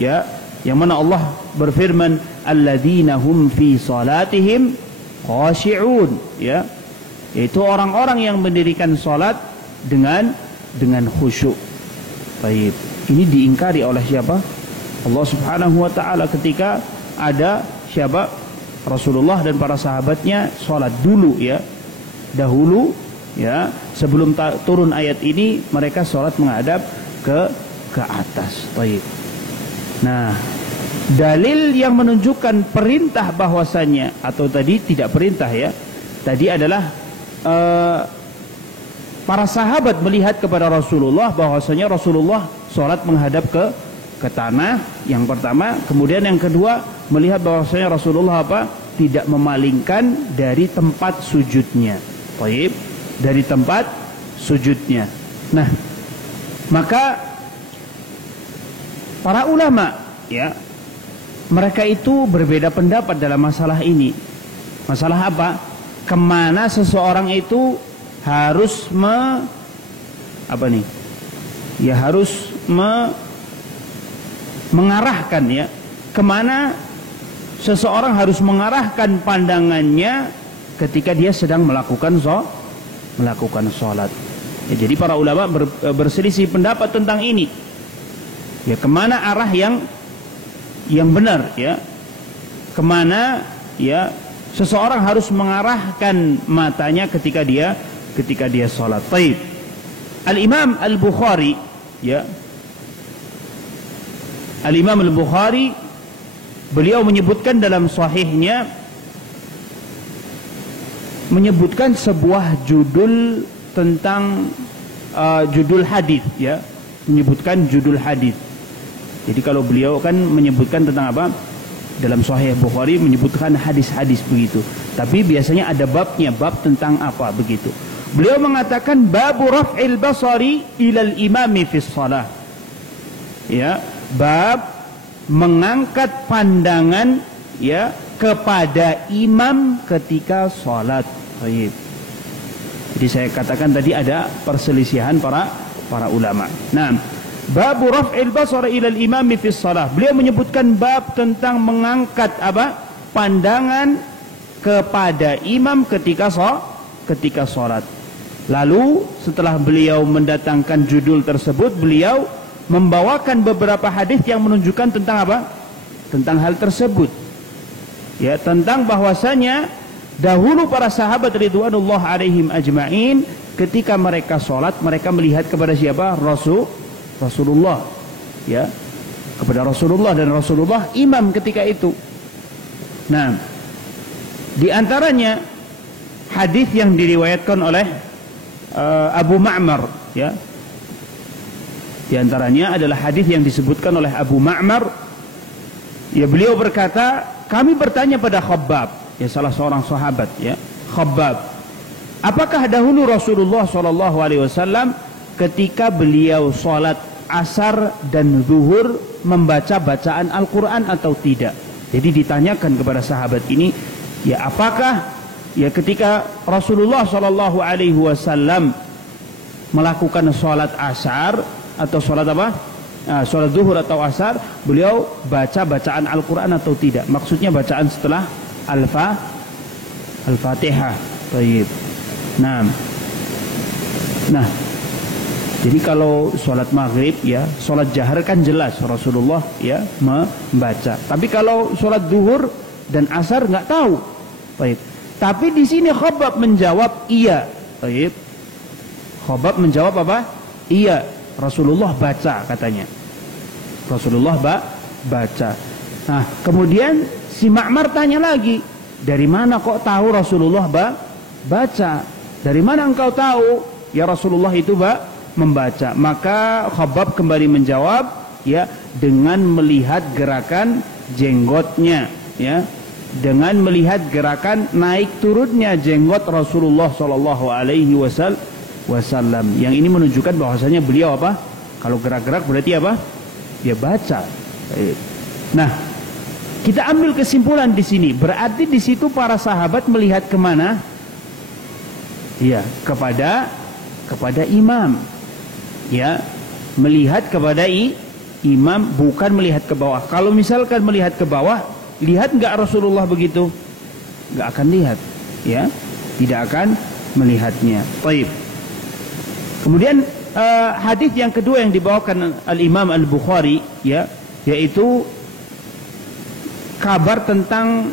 ya, yang mana Allah berfirman, alladzina hum fi salatihim khashi'un, ya, yaitu orang-orang yang mendirikan salat dengan khusyuk. Baik. Ini diingkari oleh siapa? Allah Subhanahu wa taala ketika ada siapa? Rasulullah dan para sahabatnya sholat dulu ya. Dahulu ya, sebelum turun ayat ini mereka sholat menghadap ke atas. Baik. Nah, dalil yang menunjukkan perintah bahwasannya, atau tadi tidak perintah ya, tadi adalah para sahabat melihat kepada Rasulullah bahwasanya Rasulullah sholat menghadap ke tanah yang pertama, kemudian yang kedua melihat bahwasanya Rasulullah tidak memalingkan dari tempat sujudnya. Baik, dari tempat sujudnya. Nah, maka para ulama ya, mereka itu berbeda pendapat dalam masalah ini. Masalah apa? Kemana seseorang itu harus harus mengarahkan ya, kemana seseorang harus mengarahkan pandangannya ketika dia sedang melakukan sholat. Ya, jadi para ulama berselisih pendapat tentang ini. Ya, kemana arah yang benar ya? Kemana ya seseorang harus mengarahkan matanya ketika dia sholat. Baik. Al-Imam Al-Bukhari ya. Al-Imam Al-Bukhari beliau menyebutkan dalam sahihnya, menyebutkan sebuah judul tentang judul hadis ya, menyebutkan judul hadis. Jadi kalau beliau kan menyebutkan tentang apa? Dalam Sahih Bukhari menyebutkan hadis-hadis begitu. Tapi biasanya ada babnya, bab tentang apa begitu. Beliau mengatakan babu raf'il basari ilal imami fis shalah. Ya, bab mengangkat pandangan ya kepada imam ketika salat. Baik. Jadi saya katakan tadi ada perselisihan para ulama. Nah, babu raf'il basar ila al-imam fi shalah. Beliau menyebutkan bab tentang mengangkat pandangan kepada imam ketika salat. Lalu setelah beliau mendatangkan judul tersebut, beliau membawakan beberapa hadis yang menunjukkan tentang apa? Tentang hal tersebut. Ya, tentang bahwasanya dahulu para sahabat ridwanullah alaihim ajma'in ketika mereka sholat, mereka melihat kepada siapa? Rasulullah ya, kepada Rasulullah, dan Rasulullah imam ketika itu. Nah, di antaranya hadis yang diriwayatkan oleh Abu Ma'mar ya. Di antaranya adalah hadis yang disebutkan oleh Abu Ma'mar. Ya, beliau berkata, kami bertanya pada Khabbab, ya salah seorang sahabat ya, Khabbab, apakah dahulu Rasulullah SAW ketika beliau sholat asar dan zuhur membaca bacaan Al-Quran atau tidak? Jadi ditanyakan kepada sahabat ini, ya apakah ya ketika Rasulullah SAW melakukan sholat asar atau sholat apa? Sholat zuhur atau asar, beliau baca bacaan Al-Quran atau tidak? Maksudnya bacaan setelah Al-Fatihah. Baik. Nah, jadi kalau sholat maghrib ya, sholat jahar kan jelas Rasulullah ya membaca. Tapi kalau sholat zuhur dan asar nggak tahu. Baik. Tapi di sini Khabbab menjawab iya. Baik. Khabbab menjawab apa? Iya, Rasulullah baca katanya. Rasulullah baca. Nah, kemudian si Ma'mar tanya lagi, dari mana kok tahu Rasulullah baca? Dari mana engkau tahu ya Rasulullah itu membaca? Maka Khabbab kembali menjawab, ya dengan melihat gerakan jenggotnya, ya, dengan melihat gerakan naik turunnya jenggot Rasulullah Shallallahu Alaihi Wasallam. Yang ini menunjukkan bahwasanya beliau apa? Kalau gerak-gerak berarti apa? Dia baca. Nah, kita ambil kesimpulan di sini. Berarti di situ para sahabat melihat kemana? Ya, kepada imam. Ya, melihat kepada imam, bukan melihat ke bawah. Kalau misalkan melihat ke bawah, lihat nggak Rasulullah begitu? Nggak akan lihat. Ya, tidak akan melihatnya. Baik. Kemudian hadis yang kedua yang dibawakan Al-Imam Al-Bukhari, ya, yaitu kabar tentang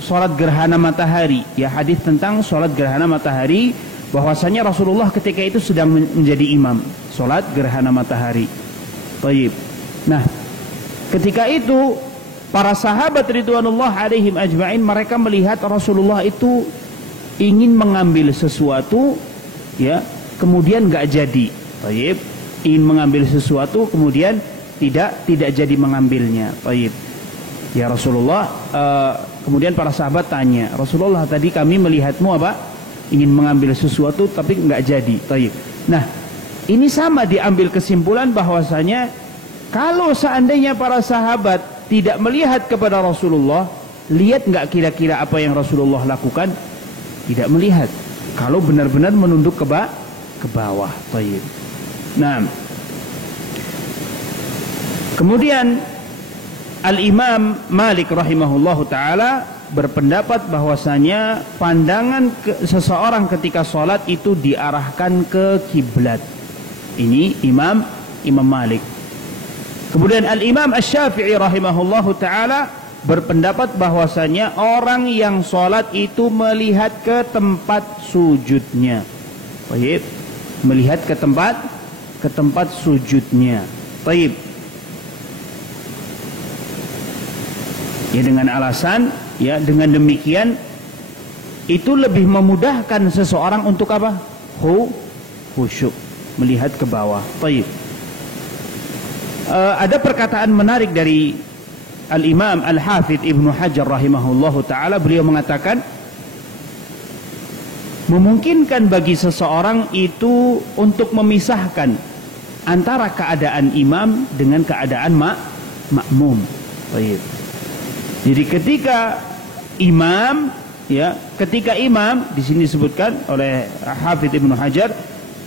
sholat gerhana matahari, ya, hadis tentang sholat gerhana matahari, bahwasanya Rasulullah ketika itu sedang menjadi imam sholat gerhana matahari. Baik. Nah, ketika itu para sahabat ridwanullah alaihim ajma'in, mereka melihat Rasulullah itu ingin mengambil sesuatu, ya, kemudian nggak jadi. Baik. Ingin mengambil sesuatu kemudian tidak jadi mengambilnya. Baik. Ya Rasulullah, kemudian para sahabat tanya, Rasulullah, tadi kami melihatmu apa? Ingin mengambil sesuatu tapi nggak jadi. Baik. Nah, ini sama diambil kesimpulan bahwasanya kalau seandainya para sahabat tidak melihat kepada Rasulullah, lihat nggak kira-kira apa yang Rasulullah lakukan? Tidak melihat. Kalau benar-benar menunduk ke bawah. Baik. Nah, kemudian Al-Imam Malik rahimahullahu ta'ala berpendapat bahwasanya pandangan seseorang ketika sholat itu diarahkan ke kiblat. Ini Imam Malik. Kemudian Al-Imam Asy-Syafi'i rahimahullahu ta'ala berpendapat bahwasanya orang yang sholat itu melihat ke tempat sujudnya. Baik, melihat ke tempat sujudnya. Baik. Ya, dengan alasan, ya, dengan demikian itu lebih memudahkan seseorang untuk apa? Khusyuk, melihat ke bawah. Baik. Ada perkataan menarik dari Al-Imam Al-Hafidh Ibnu Hajar rahimahullahu ta'ala. Beliau mengatakan, memungkinkan bagi seseorang itu untuk memisahkan antara keadaan imam dengan keadaan makmum. Baik. Jadi ketika imam, ya, ketika imam di sini disebutkan oleh Hafidz Ibnu Hajar,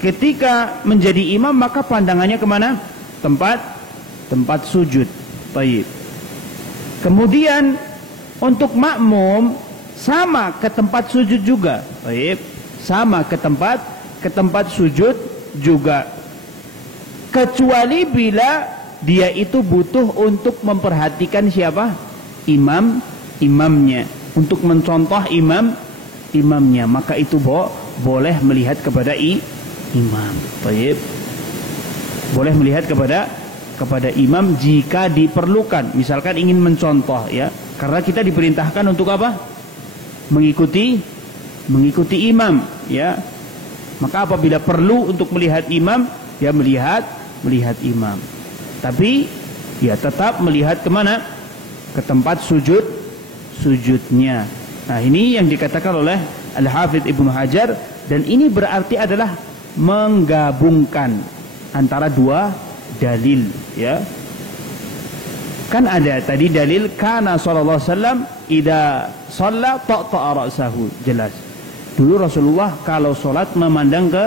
ketika menjadi imam maka pandangannya kemana? Tempat sujud. Baik. Kemudian untuk makmum sama ke tempat sujud juga. Baik. Sama ke tempat sujud juga. Kecuali bila dia itu butuh untuk memperhatikan siapa? Imamnya, untuk mencontoh imamnya, maka itu boleh melihat kepada imam. Baik. Boleh melihat kepada imam jika diperlukan. Misalkan ingin mencontoh, ya, karena kita diperintahkan untuk apa? Mengikuti imam, ya. Maka apabila perlu untuk melihat imam, ya melihat imam. Tapi ya tetap melihat kemana? Ke tempat sujudnya. Nah, ini yang dikatakan oleh Al-Hafidh Ibnu Hajar, dan ini berarti adalah menggabungkan antara dua dalil, ya. Kan ada tadi dalil kana sallallahu alaihi wasallam idza shalla taqta'a ra'sahu, jelas. Dulu Rasulullah kalau salat memandang ke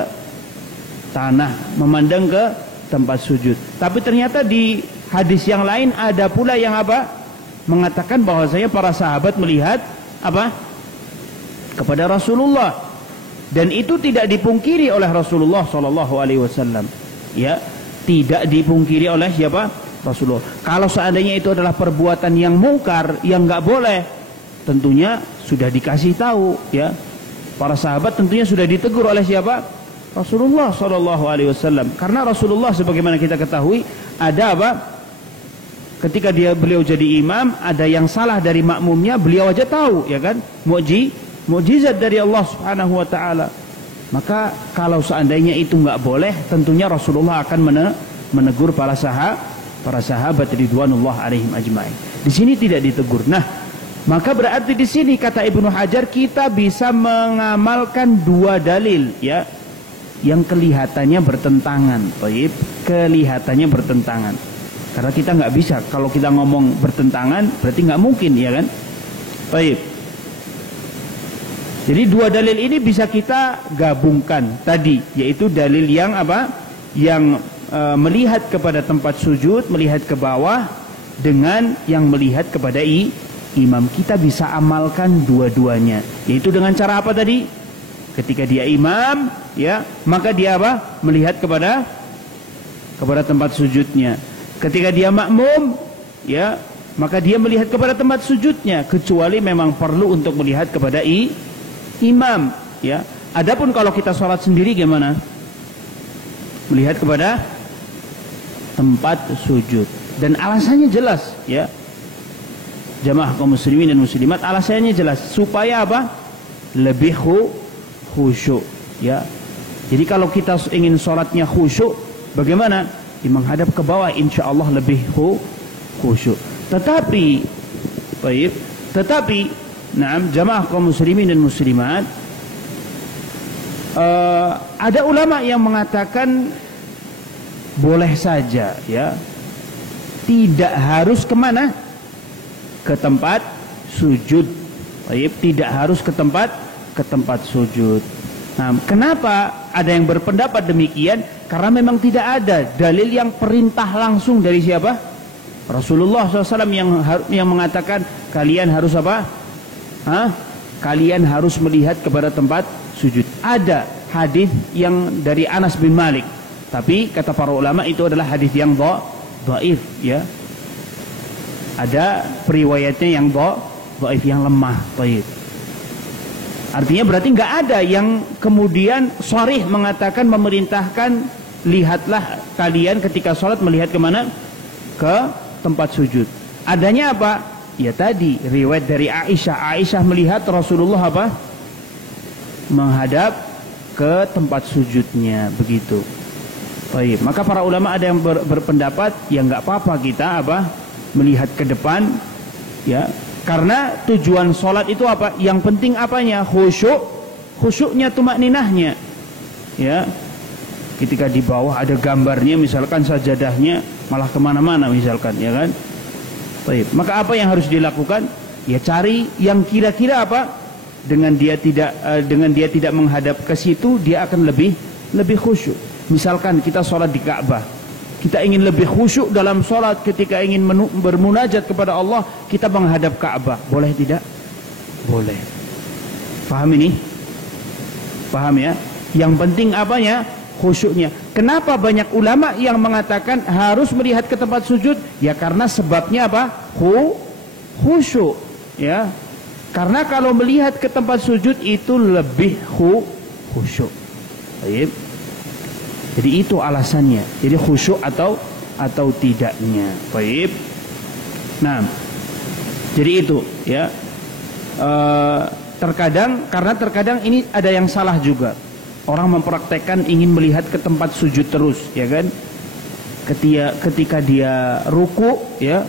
tanah, memandang ke tempat sujud. Tapi ternyata di hadis yang lain ada pula yang apa? Mengatakan bahwasanya para sahabat melihat apa? Kepada Rasulullah, dan itu tidak dipungkiri oleh Rasulullah sallallahu alaihi wasallam. Ya, tidak dipungkiri oleh siapa? Rasulullah. Kalau seandainya itu adalah perbuatan yang mungkar, yang nggak boleh, tentunya sudah dikasih tahu, ya. Para sahabat tentunya sudah ditegur oleh siapa? Rasulullah sallallahu alaihi wasallam. Karena Rasulullah sebagaimana kita ketahui ada apa? Ketika beliau jadi imam, ada yang salah dari makmumnya, beliau aja tahu, ya kan? Mukjizat dari Allah Subhanahu wa taala. Maka kalau seandainya itu nggak boleh, tentunya Rasulullah akan menegur para sahabat ridwanullah alaihim ajmain. Di sini tidak ditegur. Nah, maka berarti di sini kata Ibnu Hajar kita bisa mengamalkan dua dalil, ya, yang kelihatannya bertentangan. Baik, kelihatannya bertentangan. Karena kita nggak bisa, kalau kita ngomong bertentangan berarti nggak mungkin, ya kan? Baik. Jadi dua dalil ini bisa kita gabungkan tadi, yaitu dalil yang apa? Yang melihat kepada tempat sujud, melihat ke bawah, dengan yang melihat kepada imam. Kita bisa amalkan dua-duanya. Yaitu dengan cara apa tadi? Ketika dia imam, ya, maka dia apa? Melihat kepada tempat sujudnya. Ketika dia makmum, ya, maka dia melihat kepada tempat sujudnya, kecuali memang perlu untuk melihat kepada imam, ya. Adapun kalau kita sholat sendiri gimana? Melihat kepada tempat sujud, dan alasannya jelas, ya. Jamaah kaum muslimin dan muslimat, alasannya jelas, supaya apa? Lebih khusyuk, ya. Jadi kalau kita ingin sholatnya khusyuk, bagaimana? Menghadap ke bawah, insya Allah lebih khusyuk. Tetapi, jamaah kaum muslimin dan muslimat, ada ulama yang mengatakan boleh saja, ya, tidak harus kemana? Ke tempat sujud. Tidak harus ke tempat sujud. Nah, kenapa ada yang berpendapat demikian? Karena memang tidak ada dalil yang perintah langsung dari siapa? Rasulullah SAW yang mengatakan kalian harus apa? Kalian harus melihat kepada tempat sujud. Ada hadis yang dari Anas bin Malik, tapi kata para ulama itu adalah hadis yang dhaif, ya. Ada periwayatnya yang dhaif, yang lemah, dhaif. Artinya berarti nggak ada yang kemudian sharih mengatakan, memerintahkan lihatlah kalian ketika sholat melihat kemana? Ke tempat sujud. Adanya apa? Ya tadi riwayat dari Aisyah. Aisyah melihat Rasulullah apa? Menghadap ke tempat sujudnya, begitu. Baik, maka para ulama ada yang berpendapat ya nggak apa-apa kita apa? Melihat ke depan, ya. Karena tujuan sholat itu apa? Yang penting apanya? Khusyuknya, tumakninahnya, ya. Ketika di bawah ada gambarnya, misalkan sajadahnya malah kemana-mana, misalkan, ya kan? Baik. Maka apa yang harus dilakukan? Ya cari yang kira-kira apa? Dengan dia tidak menghadap ke situ, dia akan lebih khusyuk. Misalkan kita sholat di Ka'bah, kita ingin lebih khusyuk dalam sholat, ketika ingin bermunajat kepada Allah, kita menghadap Ka'bah. Boleh tidak? Boleh. Paham ini? Paham ya? Yang penting apanya? Khusyuknya. Kenapa banyak ulama yang mengatakan harus melihat ke tempat sujud? Ya karena sebabnya apa? Khusyuk, ya. Karena kalau melihat ke tempat sujud itu lebih khusyuk. Baik. Jadi itu alasannya. Jadi khusyuk atau tidaknya. Baik. Nah, jadi itu, ya. Terkadang ini ada yang salah juga. Orang mempraktekkan ingin melihat ke tempat sujud terus, ya kan? Ketika dia ruku, ya.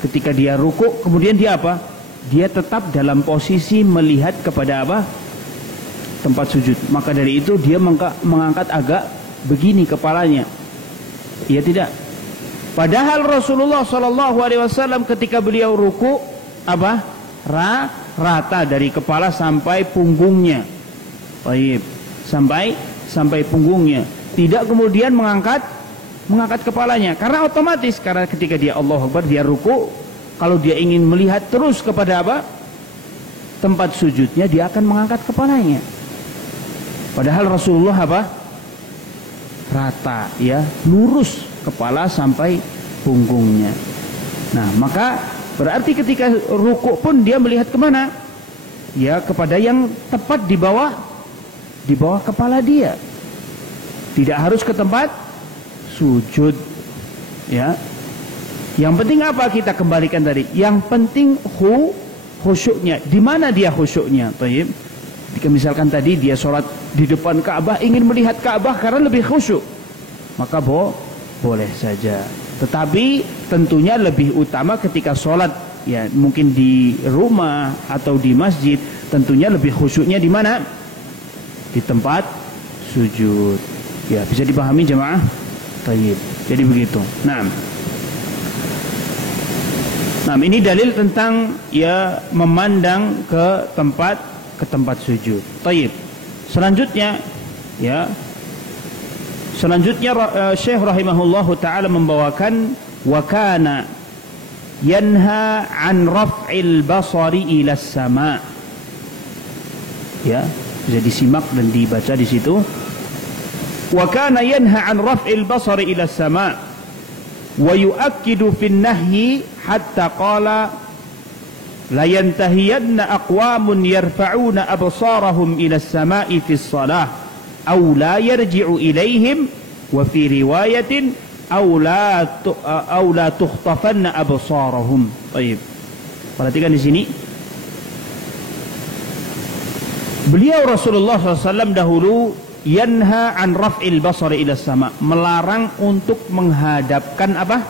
Ketika dia ruku, kemudian dia apa? Dia tetap dalam posisi melihat kepada apa? Tempat sujud. Maka dari itu dia mengangkat agak begini kepalanya. Ya tidak. Padahal Rasulullah SAW ketika beliau ruku apa? Rata dari kepala sampai punggungnya. Baik. Sampai punggungnya. Tidak kemudian mengangkat kepalanya. Karena otomatis, karena ketika dia Allahu Akbar, dia ruku, kalau dia ingin melihat terus kepada apa? Tempat sujudnya, dia akan mengangkat kepalanya. Padahal Rasulullah apa? Rata, ya, lurus kepala sampai punggungnya. Nah, maka berarti ketika ruku pun dia melihat kemana? Ya, kepada yang tepat di bawah kepala dia. Tidak harus ke tempat sujud, ya. Yang penting apa? Kita kembalikan tadi. Yang penting khusyuknya. Di mana dia khusyuknya? Baik. Jika misalkan tadi dia sholat di depan Ka'bah, ingin melihat Ka'bah karena lebih khusyuk, maka boleh saja. Tetapi tentunya lebih utama ketika sholat, ya mungkin di rumah atau di masjid, tentunya lebih khusyuknya di mana? Di tempat sujud. Ya, bisa dipahami jemaah? Baik. Jadi begitu. Nah, ini dalil tentang ya memandang ke tempat sujud. Baik. Selanjutnya Syekh rahimahullahu taala membawakan wa kana yanha an raf'il basari ila sama. Ya, bisa disimak dan dibaca di situ. Wa kana yanha an raf'il basari ila sama. wa yu'akkidu fin nahyi hatta qala la yantahiyanna aqwamun yarfa'una absarahum ila as-sama'i fi as-salah aw la yarji'u ilaihim wa fi riwayatin aw la tukhtafanna absarahum. Baik. Perhatikan di sini. Beliau Rasulullah SAW dahulu yanha an raf'il basari ila sama, melarang untuk menghadapkan apa?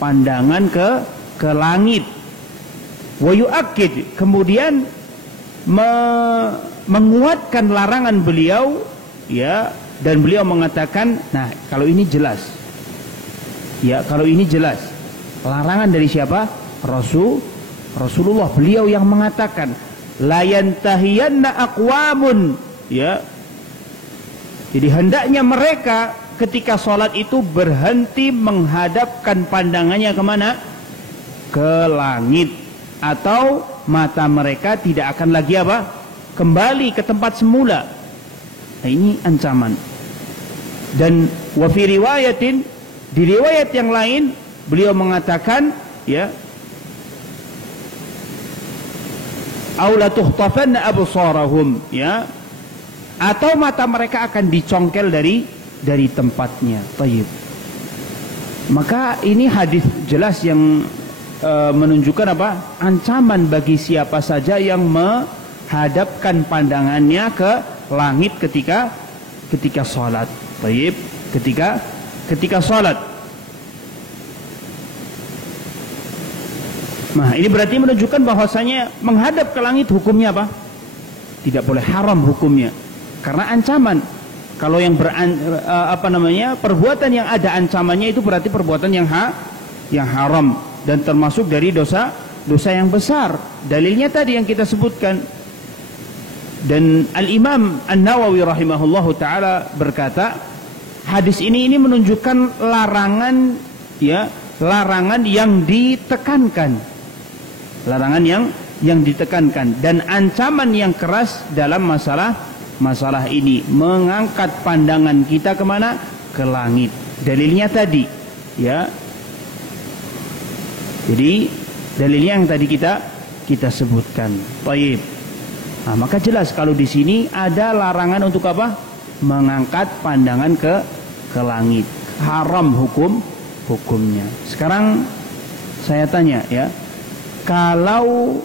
Pandangan ke langit. Wa yu'akkid, kemudian menguatkan larangan beliau, ya, dan beliau mengatakan, nah, kalau ini jelas. Ya, kalau ini jelas. Larangan dari siapa? Rasulullah, beliau yang mengatakan la yantahiyanna aqwamun, ya. Jadi hendaknya mereka ketika sholat itu berhenti menghadapkan pandangannya kemana? Ke langit, atau mata mereka tidak akan lagi apa? Kembali ke tempat semula. Nah, ini ancaman. Dan wa fi riwayatin, di riwayat yang lain beliau mengatakan, ya, aula tuhtafanna absarahum, ya, atau mata mereka akan dicongkel dari tempatnya. Tayyib. Maka ini hadis jelas yang menunjukkan apa? Ancaman bagi siapa saja yang menghadapkan pandangannya ke langit ketika salat. Tayyib. Ketika salat. Nah, ini berarti menunjukkan bahwasanya menghadap ke langit hukumnya apa? Tidak boleh, haram hukumnya. Karena ancaman. Kalau yang perbuatan yang ada ancamannya itu berarti perbuatan yang haram dan termasuk dari dosa yang besar. Dalilnya tadi yang kita sebutkan. Dan Al-Imam An-Nawawi rahimahullahu taala berkata, hadis ini menunjukkan larangan, ya, larangan yang ditekankan. Larangan yang ditekankan dan ancaman yang keras dalam masalah ini, mengangkat pandangan kita kemana? Ke langit. Dalilnya tadi, ya. Jadi dalilnya yang tadi kita sebutkan. Baik. Nah, maka jelas kalau di sini ada larangan untuk apa? Mengangkat pandangan ke langit. Haram hukumnya. Sekarang saya tanya, ya. Kalau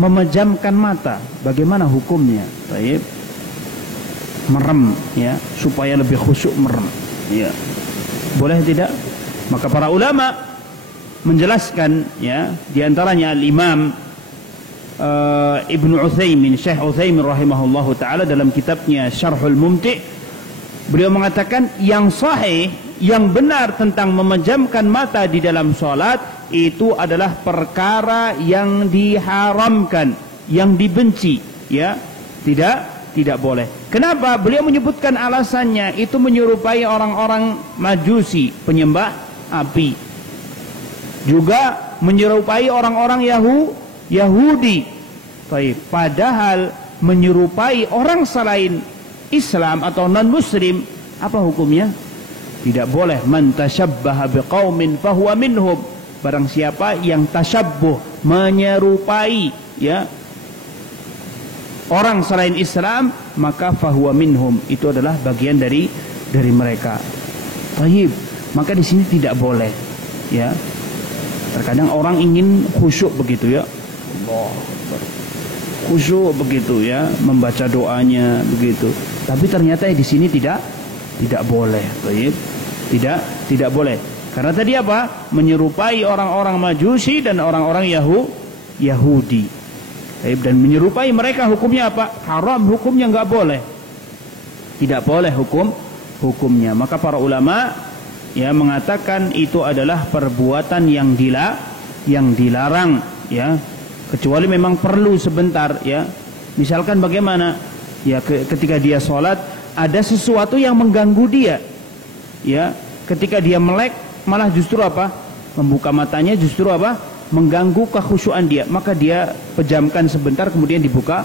memejamkan mata, bagaimana hukumnya? Baik. Merem, ya, supaya lebih khusyuk merem, ya. Boleh tidak? Maka para ulama menjelaskan, ya, diantaranya Al-Imam Ibnu Utsaimin, Syekh Utsaimin rahimahullahu taala dalam kitabnya Syarhul Mumti', beliau mengatakan yang sahih, yang benar tentang memejamkan mata di dalam salat itu adalah perkara yang diharamkan, yang dibenci, ya, tidak boleh. Kenapa? Beliau menyebutkan alasannya, itu menyerupai orang-orang Majusi, penyembah api. Juga menyerupai orang-orang Yahudi. Baik, padahal menyerupai orang selain Islam atau non-muslim, apa hukumnya? Tidak boleh. Man tasyabbaha biqaumin fahuwa minhum. Barang siapa yang tasyabbuh, menyerupai, ya, orang selain Islam, maka fahuwa minhum, itu adalah bagian dari mereka. Baik, maka di sini tidak boleh, ya. Terkadang orang ingin khusyuk begitu, ya. Allah, khusyuk begitu, ya, membaca doanya begitu. Tapi ternyata di sini tidak boleh. Baik, tidak boleh. Karena tadi apa? Menyerupai orang-orang Majusi dan orang-orang Yahudi. Dan menyerupai mereka hukumnya apa? Haram hukumnya, nggak boleh. Tidak boleh hukumnya. Maka para ulama, ya, mengatakan itu adalah perbuatan yang dilarang, ya. Kecuali memang perlu sebentar, ya. Misalkan bagaimana? Ya, ketika dia sholat ada sesuatu yang mengganggu dia, ya. Ketika dia melek, malah justru apa? Membuka matanya justru apa? Mengganggu kekhusyuan dia. Maka dia pejamkan sebentar, kemudian dibuka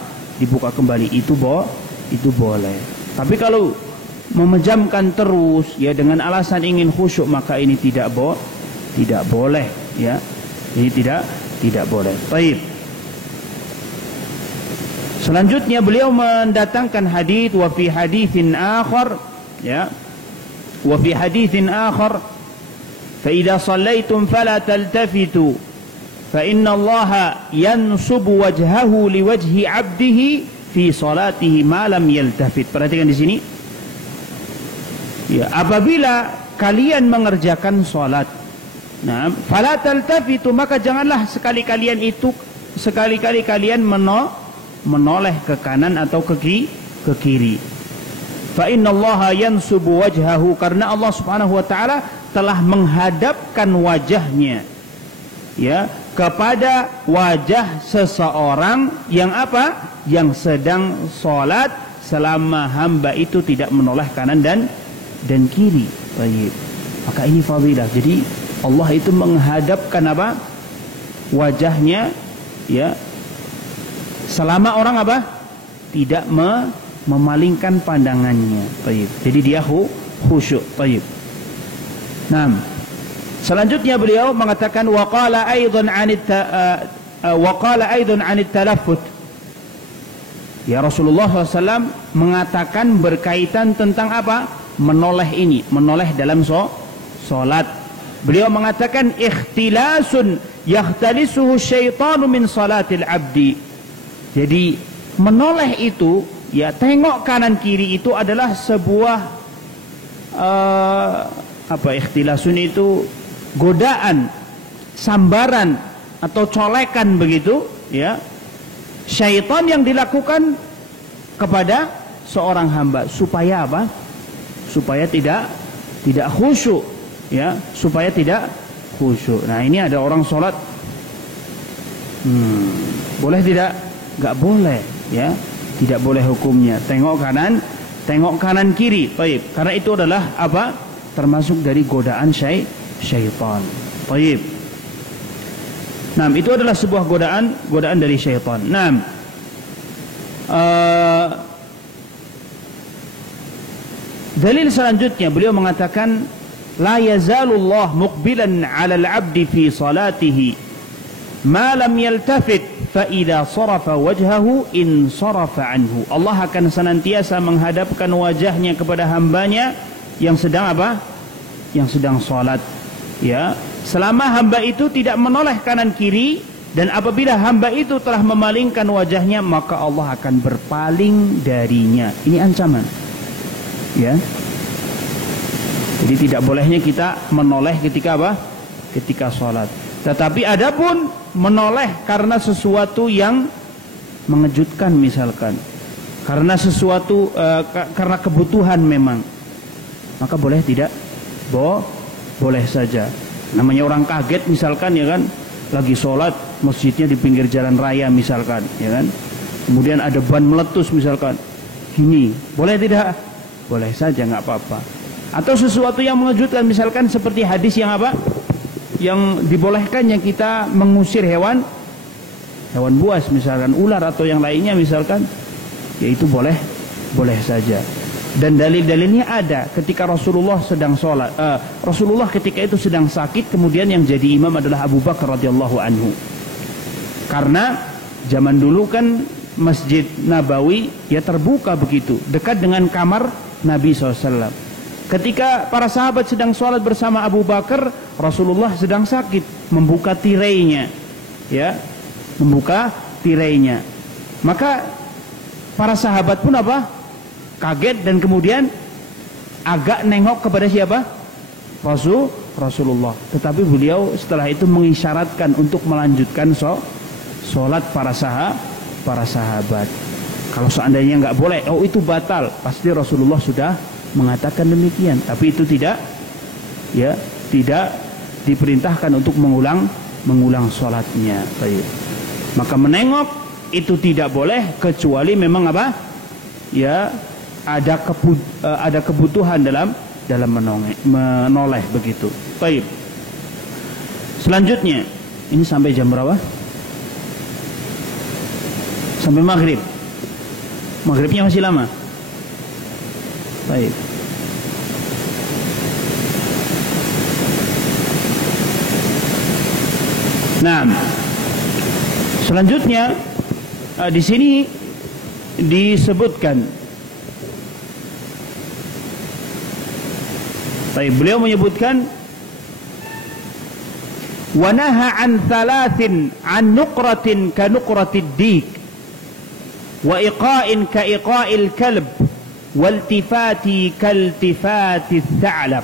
kembali. Itu boleh. Tapi kalau memejamkan terus, ya, dengan alasan ingin khusyuk, maka ini tidak tidak boleh, ya. Jadi tidak boleh. Baik. Selanjutnya beliau mendatangkan hadis wa fi haditsin akhar, ya. Wa fi haditsin akhar fa idza shallaitum fala taltafitu fa inna Allaha yansubu wajhahu liwajhi 'abdihi fi salatihi ma lam yaltafit. Perhatikan di sini. Ya, apabila kalian mengerjakan salat, nah, fala taltafitu, maka janganlah sekali-kali kalian menoleh ke kanan atau ke kiri. Fa innallaha yansubu wajhahu, karena Allah Subhanahu wa taala telah menghadapkan wajahnya, ya, kepada wajah seseorang yang apa? Yang sedang salat selama hamba itu tidak menoleh kanan dan kiri. Baik. Maka ini fadilah. Jadi Allah itu menghadapkan apa? Wajahnya, ya, selama orang apa? Tidak memalingkan pandangannya. Baik. Jadi dia khusyuk. Baik. Nah, selanjutnya beliau mengatakan waqala aidan 'anit talaffut. Ya, Rasulullah SAW mengatakan berkaitan tentang apa? Menoleh ini, menoleh dalam salat. Beliau mengatakan ikhtilasun yakhtalisuhu syaitanu min salatil abdi. Jadi menoleh itu, ya, tengok kanan kiri itu adalah sebuah ikhtilasun itu godaan, sambaran atau colekan begitu, ya, syaitan yang dilakukan kepada seorang hamba supaya apa? Supaya tidak khusyuk, ya, supaya tidak khusyuk. Nah, ini ada orang sholat, boleh tidak? Gak boleh, ya, tidak boleh hukumnya. Tengok kanan kiri. Baik, karena itu adalah apa? Termasuk dari godaan syaitan. Baik. Nah, itu adalah sebuah godaan dari syaitan. Nah, dalil selanjutnya beliau mengatakan la yazalullah muqbilan 'ala al-'abdi fi salatihi ma lam yaltafit fa idza sarafa wajhahu in sarafa anhu. Allah akan senantiasa menghadapkan wajahnya kepada hambanya yang sedang apa? Yang sedang salat, ya, selama hamba itu tidak menoleh kanan kiri, dan apabila hamba itu telah memalingkan wajahnya maka Allah akan berpaling darinya. Ini ancaman, ya. Jadi tidak bolehnya kita menoleh ketika apa? Ketika sholat. Tetapi adapun menoleh karena sesuatu yang mengejutkan, misalkan karena sesuatu karena kebutuhan memang, maka boleh tidak? Boleh saja. Namanya orang kaget misalkan, ya kan, lagi sholat, masjidnya di pinggir jalan raya misalkan, ya kan, kemudian ada ban meletus misalkan, gini, boleh tidak? Boleh saja, nggak apa-apa. Atau sesuatu yang mengejutkan, misalkan seperti hadis yang apa? Yang dibolehkan yang kita mengusir hewan buas, misalkan ular atau yang lainnya misalkan, yaitu boleh saja. Dan dalil-dalilnya ada ketika Rasulullah sedang sholat. Rasulullah ketika itu sedang sakit, kemudian yang jadi imam adalah Abu Bakar radhiyallahu anhu. Karena zaman dulu kan Masjid Nabawi ya terbuka begitu, dekat dengan kamar Nabi SAW. Ketika para sahabat sedang sholat bersama Abu Bakar, Rasulullah sedang sakit, membuka tirainya, ya, membuka tirainya. Maka para sahabat pun apa? Kaget dan kemudian agak nengok kepada siapa? Rasulullah. Tetapi beliau setelah itu mengisyaratkan untuk melanjutkan sholat para sahabat. Kalau seandainya nggak boleh, oh itu batal, pasti Rasulullah sudah mengatakan demikian. Tapi itu tidak diperintahkan untuk mengulang sholatnya. Baik. Maka menengok itu tidak boleh kecuali memang apa? Ya, ada kebutuhan dalam menoleh begitu. Baik. Selanjutnya, ini sampai jam berapa? Sampai maghrib. Maghribnya masih lama. Baik. Nah, selanjutnya di sini disebutkan, beliau menyebutkan wa naha an thalathin an nuqratin ka nuqratid dik wa iqa'in ka iqa'il kalb waltifati kaltifati tha'lab.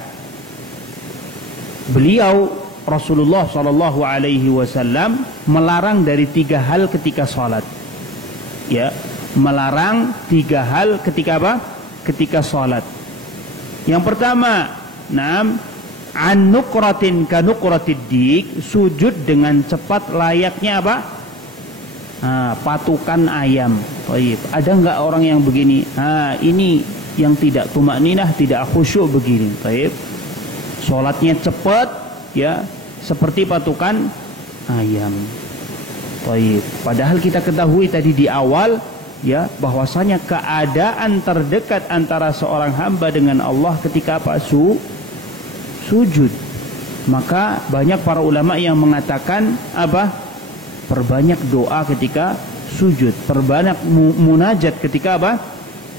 Beliau Rasulullah sallallahu alaihi wasallam melarang dari 3 hal ketika salat. Ya, melarang 3 hal ketika apa? Ketika salat. Yang pertama, an nuqratin ka nuqratid dik, sujud dengan cepat layaknya apa? Patukan ayam. Baik. Ada enggak orang yang begini? Ini yang tidak tumakninah, tidak khusyuk begini. Baik. Salatnya cepat, ya, seperti patukan ayam. Baik. Padahal kita ketahui tadi di awal, ya, bahwasanya keadaan terdekat antara seorang hamba dengan Allah ketika apa? Sujud. Maka banyak para ulama yang mengatakan apa? Perbanyak doa ketika sujud, perbanyak munajat ketika apa?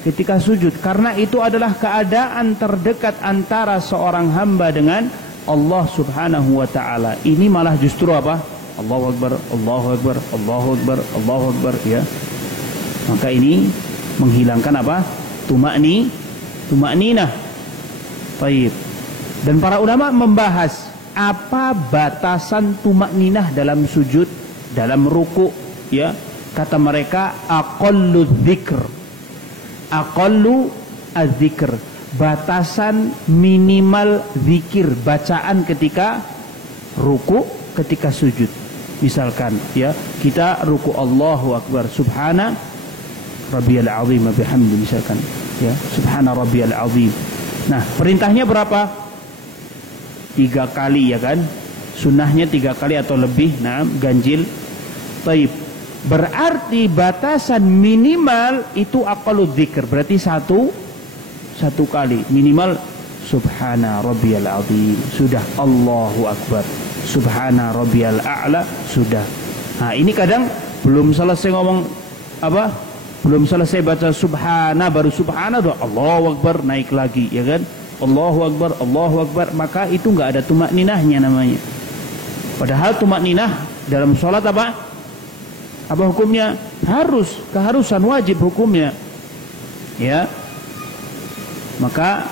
Ketika sujud, karena itu adalah keadaan terdekat antara seorang hamba dengan Allah Subhanahu wa taala. Ini malah justru apa? Allahu Akbar, Allahu Akbar, Allahu Akbar, Allahu Akbar, ya. Maka ini menghilangkan apa? Tumakninah. Baik. Dan para ulama membahas apa batasan tumakninah dalam sujud, dalam ruku, ya. Kata mereka aqallu dzikr. Aqallu az-zikr, batasan minimal zikir, bacaan ketika ruku, ketika sujud. Misalkan, ya, kita ruku Allahu Akbar, subhana rabbiyal azim bihamdi, misalkan, ya, subhana rabbiyal azim. Nah, perintahnya berapa? 3 kali, ya kan? Sunnahnya 3 kali atau lebih. Nah, ganjil. Taib. Berarti batasan minimal itu aqallu dzikr, berarti satu kali minimal. Subhana rabbiyal azim, sudah. Allahu Akbar, subhana rabbiyal a'la, sudah. Nah, ini kadang belum selesai ngomong apa, belum selesai baca subhana, baru subhana udah Allahu Akbar, naik lagi, ya kan? Allahu Akbar, Allahu Akbar. Maka itu enggak ada tumakninahnya namanya. Padahal tumakninah dalam sholat apa? Apa hukumnya? Keharusan, wajib hukumnya. Ya. Maka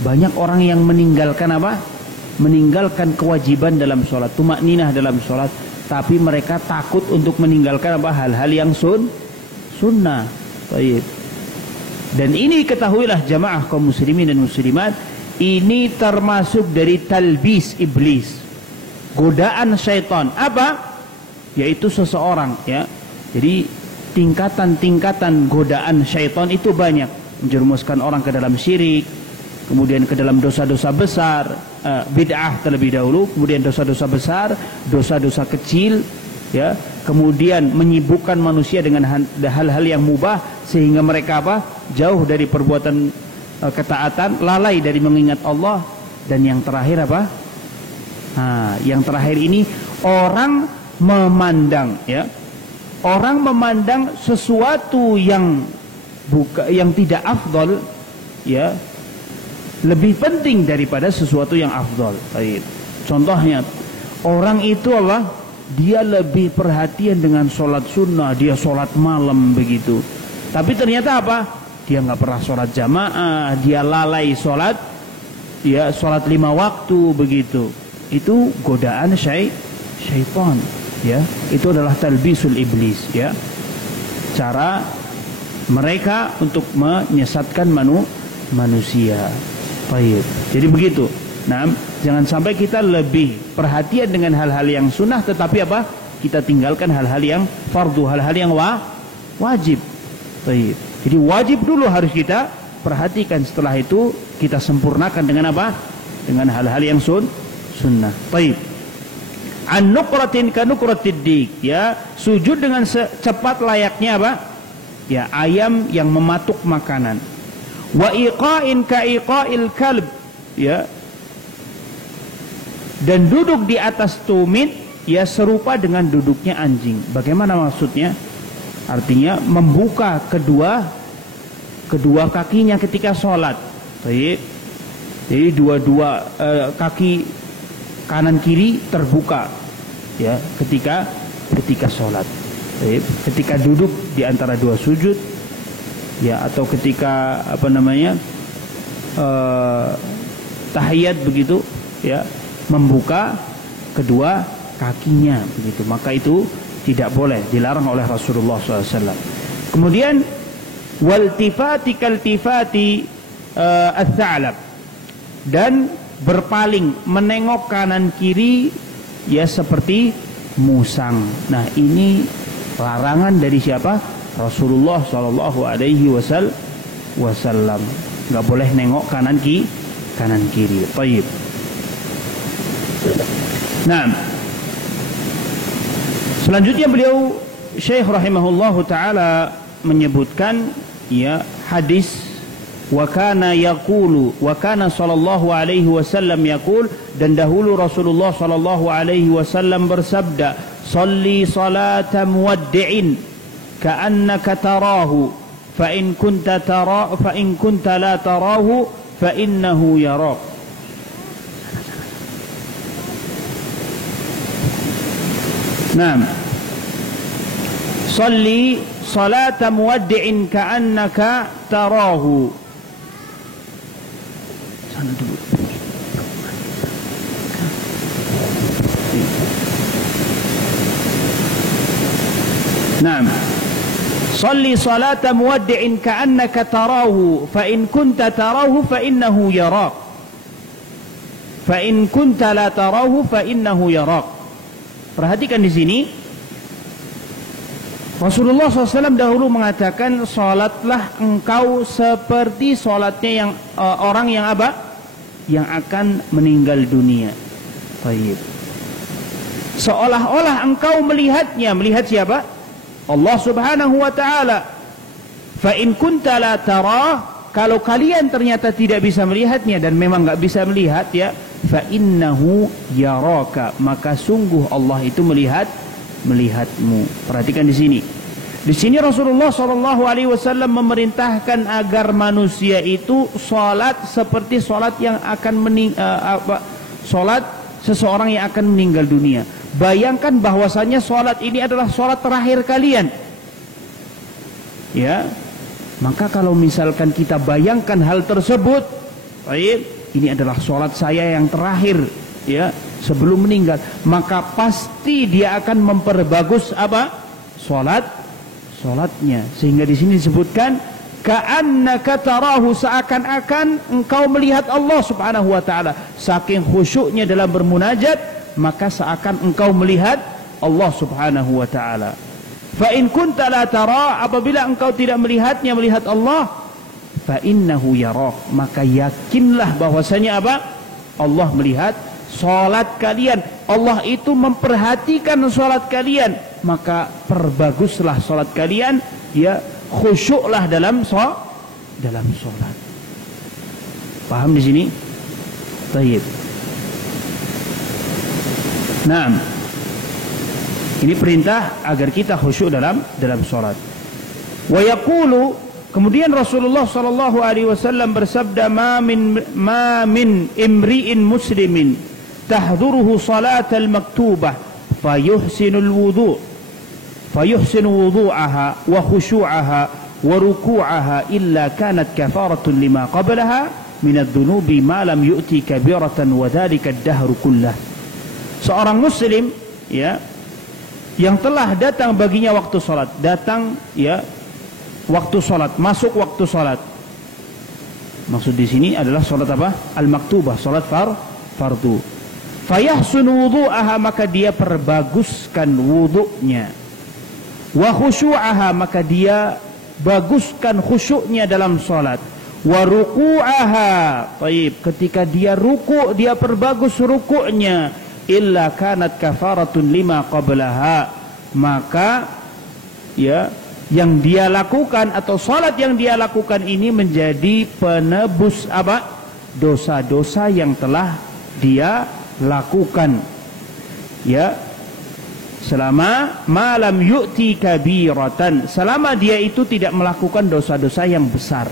banyak orang yang meninggalkan apa? Meninggalkan kewajiban dalam sholat, tumakninah dalam sholat, tapi mereka takut untuk meninggalkan apa? Hal-hal yang sunnah. Baik. Dan ini ketahuilah jamaah kaum muslimin dan muslimat, ini termasuk dari talbis iblis, godaan syaitan. Apa? Yaitu seseorang, ya. Jadi tingkatan-tingkatan godaan syaitan itu banyak, menjerumuskan orang ke dalam syirik, kemudian ke dalam dosa-dosa besar, bid'ah terlebih dahulu, kemudian dosa-dosa besar, dosa-dosa kecil, ya, kemudian menyibukkan manusia dengan hal-hal yang mubah sehingga mereka apa? Jauh dari perbuatan ketaatan, lalai dari mengingat Allah. Dan yang terakhir apa? Yang terakhir ini orang memandang, ya, orang memandang sesuatu yang tidak afdol, ya, lebih penting daripada sesuatu yang afdol. Baik. Contohnya, orang itu dia lebih perhatian dengan sholat sunnah, dia sholat malam begitu. Tapi ternyata apa? Dia nggak pernah sholat jamaah, dia lalai sholat, ya, sholat 5 waktu begitu. Itu godaan syaitan. Ya, itu adalah talbisul iblis, ya. Cara mereka untuk menyesatkan manusia. Baik. Jadi begitu. Nah, jangan sampai kita lebih perhatian dengan hal-hal yang sunnah, tetapi apa? Kita tinggalkan hal-hal yang fardu, hal-hal yang wajib. Baik. Jadi wajib dulu harus kita perhatikan, setelah itu kita sempurnakan dengan apa? Dengan hal-hal yang sunnah. Baik. An nuqratin ka nuqratid dik, ya, sujud dengan secepat layaknya apa? Ya, ayam yang mematuk makanan. Wa iqa'in ka iqa'il kalb, ya. Dan duduk di atas tumit ya serupa dengan duduknya anjing. Bagaimana maksudnya? Artinya membuka kedua kakinya ketika sholat. Jadi dua kaki kanan kiri terbuka ya ketika sholat. Ketika duduk di antara dua sujud ya, atau ketika tahiyat begitu ya, membuka kedua kakinya begitu. Maka itu tidak boleh, dilarang oleh Rasulullah SAW. Kemudian waltifati kaltifati ats-tsa'lab, dan berpaling menengok kanan kiri ya seperti musang. Nah, ini larangan dari siapa? Rasulullah sallallahu alaihi wasallam. Enggak boleh nengok kanan kiri. Baik. Nah, selanjutnya beliau Syekh rahimahullahu taala menyebutkan ya hadis wa kana sallallahu alaihi wasallam yaqul, dan dahulu Rasulullah sallallahu alaihi wasallam bersabda, "Shalli salata muwaddi'in ka'annaka tarahu fa in kunta la tarahu fa innahu yarak." Naam. Shalli salata muwaddi'in ka'annaka tarahu. Sana dulu. Naam. Shalli salata muwaddi'in ka'annaka tarahu fa in kunta tarahu fa innahu yarak. Fa in kunta la tarahu fa innahu yarak. Perhatikan di sini. Rasulullah SAW dahulu mengatakan, salatlah engkau seperti salatnya yang orang yang apa? Yang akan meninggal dunia. Baik. Seolah-olah engkau melihatnya. Melihat siapa? Allah Subhanahu wa ta'ala. Fa in kunta la tarah, kalau kalian ternyata tidak bisa melihatnya, dan memang enggak bisa melihat ya, fa innahu yaraka, maka sungguh Allah itu melihatmu. Perhatikan di sini. Di sini Rasulullah SAW memerintahkan agar manusia itu salat seperti salat yang akan salat seseorang yang akan meninggal dunia. Bayangkan bahwasanya salat ini adalah salat terakhir kalian. Ya. Maka kalau misalkan kita bayangkan hal tersebut, baik, ini adalah salat saya yang terakhir ya sebelum meninggal, maka pasti dia akan memperbagus apa? Salatnya. Sehingga di sini disebutkan ka'annaka tarahu, seakan-akan engkau melihat Allah Subhanahu wa taala. Saking khusyuknya dalam bermunajat, maka seakan engkau melihat Allah Subhanahu wa taala. Fa in kunta la tara, apabila engkau tidak melihatnya, melihat Allah, fa innahu yarak, maka yakinlah bahwasanya apa? Allah melihat salat kalian. Allah itu memperhatikan salat kalian, maka perbaguslah salat kalian ya, khusyuklah dalam salat. Paham di sini? Baik. Naam. Ini perintah agar kita khusyuk dalam salat. Wa yaqulu, kemudian Rasulullah sallallahu alaihi wasallam bersabda, ma min imri'in muslimin tahduruhu salatal maktubah fayuhsinu wudu'aha wa khusyu'aha wa ruku'aha illa kanat kafaratun lima qablaha min adh-dhunubi ma lam yu'ti kabiratan wa dhalika ad-dahru kullah. Seorang muslim ya yang telah datang baginya waktu salat, datang ya waktu salat, masuk waktu salat. Maksud di sini adalah salat apa? Al-maktubah, salat fardu. Fayahsunu wudu'aha, maka dia perbaguskan wudu'nya. Wa khusyu'aha, maka dia baguskan khusyuknya dalam salat. Wa ruku'aha, baik, ketika dia ruku' dia perbagus ruku'nya. Illa kanat kafaratun lima qablaha, maka ya yang dia lakukan atau salat yang dia lakukan ini menjadi penebus apa? Dosa-dosa yang telah dia lakukan. Ya, selama malam yu'ti kabiratan, selama dia itu tidak melakukan dosa-dosa yang besar.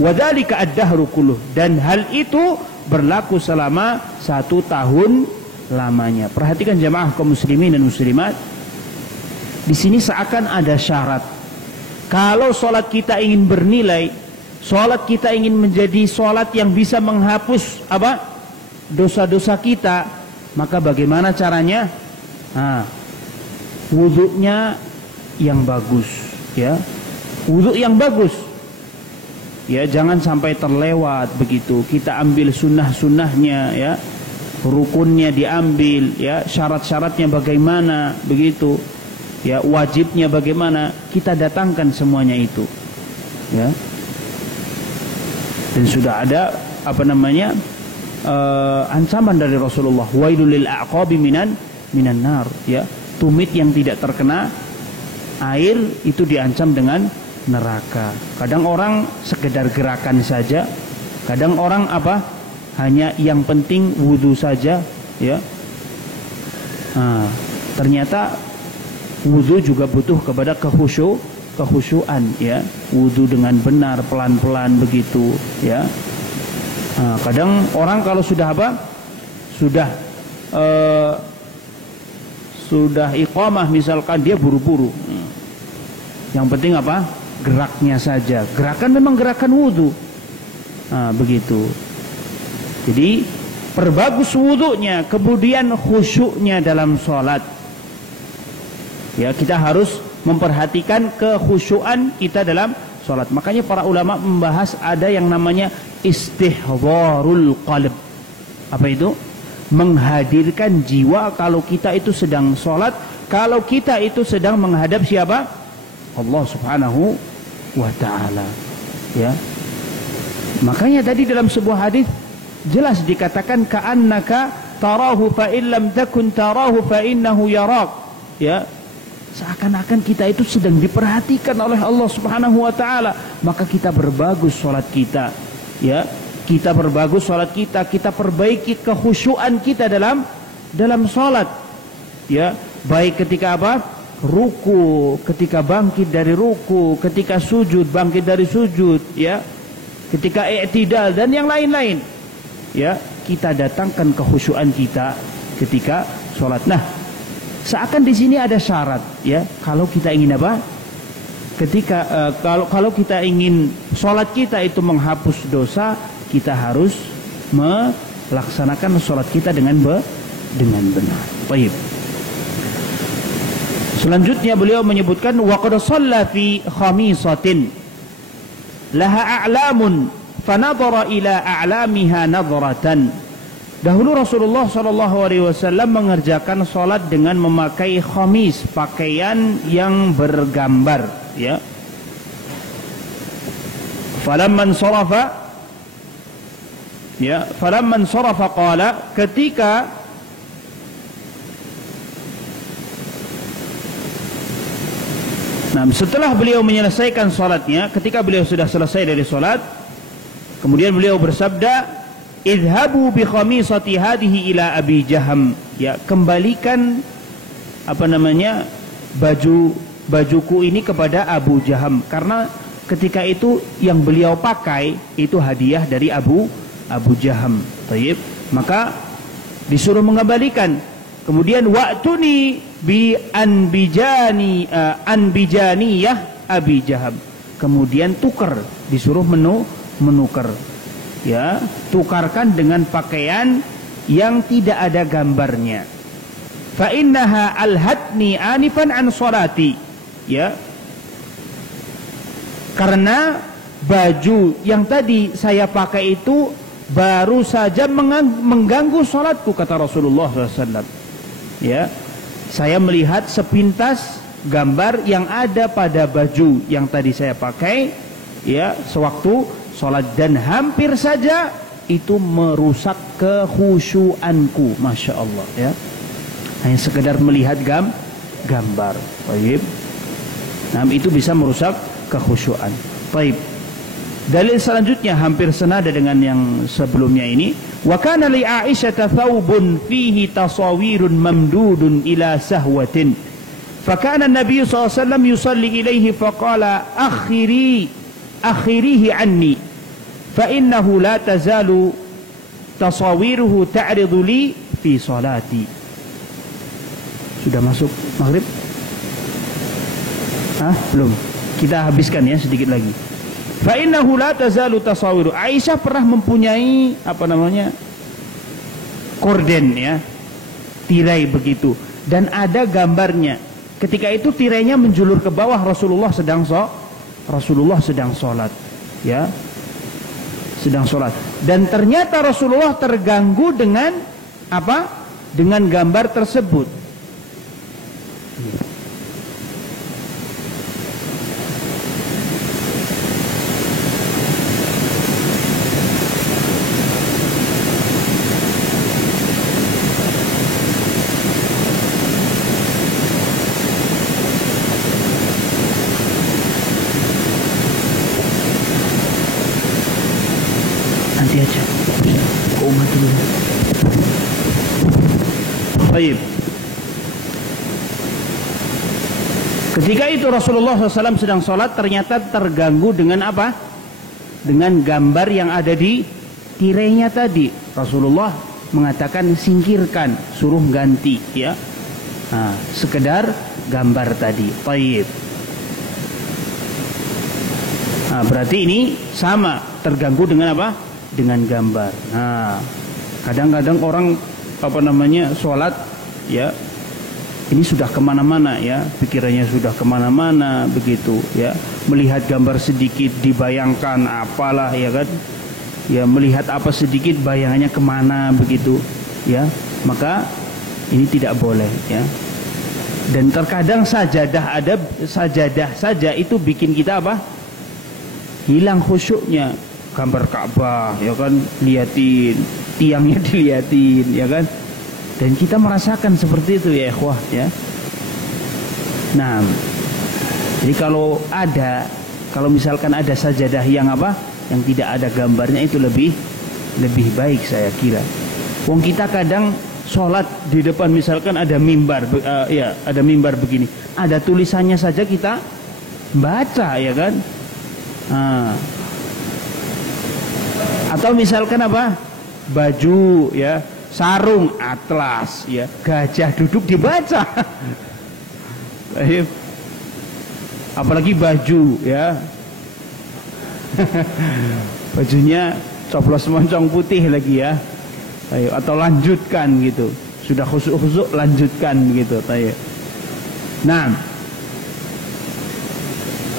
Wadzalika ad-dahru kulluh, dan hal itu berlaku selama 1 tahun lamanya. Perhatikan jamaah kaum muslimin dan muslimat, di sini seakan ada syarat. Kalau sholat kita ingin bernilai, sholat kita ingin menjadi sholat yang bisa menghapus apa? Dosa-dosa kita, maka bagaimana caranya? Wudhunya yang bagus, ya, wudhu yang bagus, ya, jangan sampai terlewat begitu. Kita ambil sunnah-sunnahnya, ya, rukunnya diambil, ya, syarat-syaratnya bagaimana begitu, ya, wajibnya bagaimana, kita datangkan semuanya itu, ya. Dan sudah ada apa namanya ancaman dari Rasulullah, wailul lil a'qabi minan nar, ya, tumit yang tidak terkena air itu diancam dengan neraka. Kadang orang sekedar gerakan saja, kadang orang apa, hanya yang penting wudhu saja, ya. Ternyata wudhu juga butuh kepada kekhusyuan, ya, wudhu dengan benar, pelan-pelan begitu, ya. Kadang orang kalau sudah apa, sudah iqamah misalkan, dia buru-buru. Yang penting apa? Geraknya saja. Gerakan memang gerakan wudhu. Begitu. Jadi perbagus wudhunya, kemudian khusyuknya dalam sholat. Ya, kita harus memperhatikan kekhusyuan kita dalam sholat. Makanya para ulama membahas ada yang namanya istihdharul qalb. Apa itu? Menghadirkan jiwa kalau kita itu sedang sholat, kalau kita itu sedang menghadap siapa? Allah subhanahu wa ta'ala, ya. Makanya tadi dalam sebuah hadis jelas dikatakan ka'annaka tarahu fa illam takun tarahu fa innahu yarak, ya. Seakan-akan kita itu sedang diperhatikan oleh Allah subhanahu wa ta'ala. Maka kita berbagus sholat kita, ya. Kita berbagus sholat kita, kita perbaiki kekhusyuan kita dalam sholat, ya. Baik ketika apa? Ruku, ketika bangkit dari ruku, ketika sujud, bangkit dari sujud, ya. Ketika i'tidal dan yang lain-lain, ya. Kita datangkan kekhusyuan kita ketika sholat. Nah, seakan di sini ada syarat, ya. Kalau kita ingin apa? Ketika kalau kita ingin sholat kita itu menghapus dosa, kita harus melaksanakan sholat kita dengan benar. Baik. Selanjutnya beliau menyebutkan wa qad shalla fi khamisatin laha a'lamun fanadhara ila a'lamiha nadratan. Dahulu Rasulullah SAW mengerjakan sholat dengan memakai khamis, pakaian yang bergambar, ya. Falamman sarafa, ya, falamman sarafa qala, ketika setelah beliau menyelesaikan sholatnya, ketika beliau sudah selesai dari sholat, kemudian beliau bersabda, idhabu bi khamisati hadhihi ila Abi Jaham, ya, kembalikan apa namanya bajuku ini kepada Abu Jaham, karena ketika itu yang beliau pakai itu hadiah dari Abu Jaham. Taib, maka disuruh mengembalikan. Kemudian wa'tuni bi anbijaniyah Abi Jaham, kemudian tukar, disuruh menukar, ya, tukarkan dengan pakaian yang tidak ada gambarnya. Fa innaha alhatni anifan an sholati, ya, karena baju yang tadi saya pakai itu baru saja mengganggu sholatku, kata Rasulullah SAW. Ya, saya melihat sepintas gambar yang ada pada baju yang tadi saya pakai, ya, sewaktu sholat, dan hampir saja itu merusak kekhusyuanku. Masya Allah, ya. Hanya sekedar melihat gambar. Baik. Nah, itu bisa merusak kekhusyuan. Baik. Dalil selanjutnya hampir senada dengan yang sebelumnya ini. Wa kana li Aisyah thawbun fihi tasawirun mamdudun ila sahwatin. Fakana Nabi SAW yusalli ilaihi faqala akhirihi anni fa innahu la tazalu tasawiruhu ta'ridu li fi salati. Sudah masuk maghrib? Belum. Kita habiskan ya sedikit lagi. Fa innahu la tazalu tasawiru. Aisyah pernah mempunyai korden ya, tirai begitu, dan ada gambarnya. Ketika itu tirainya menjulur ke bawah, Rasulullah sedang sholat ya, sedang sholat. Dan ternyata Rasulullah terganggu dengan apa? Dengan gambar tersebut. Nanti aja ke umat dulu. Baik. Ketika itu Rasulullah SAW sedang sholat, ternyata terganggu dengan apa? Dengan gambar yang ada di tirainya tadi. Rasulullah mengatakan singkirkan, suruh ganti ya. Sekedar gambar tadi. Baik. Berarti ini sama, terganggu dengan apa? Dengan gambar. Kadang-kadang orang sholat ya, ini sudah kemana-mana ya, pikirannya sudah kemana-mana begitu ya, melihat gambar sedikit dibayangkan apalah ya kan, ya melihat apa sedikit bayangannya kemana begitu ya, maka ini tidak boleh ya. Dan terkadang sajadah saja itu bikin kita apa? Hilang khusyuknya. Gambar Ka'bah ya kan, liatin tiangnya, diliatin ya kan, dan kita merasakan seperti itu ya ikhwah ya. Nah, jadi kalau misalkan ada sajadah yang apa, yang tidak ada gambarnya, itu lebih baik saya kira. Wong kita kadang sholat di depan misalkan ada mimbar, ada mimbar begini, ada tulisannya saja kita baca ya kan. Atau misalkan apa, baju ya, sarung atlas ya, gajah duduk dibaca. Apalagi baju ya, bajunya coplos moncong putih lagi ya. Atau lanjutkan gitu, sudah khusuk lanjutkan gitu. Nah,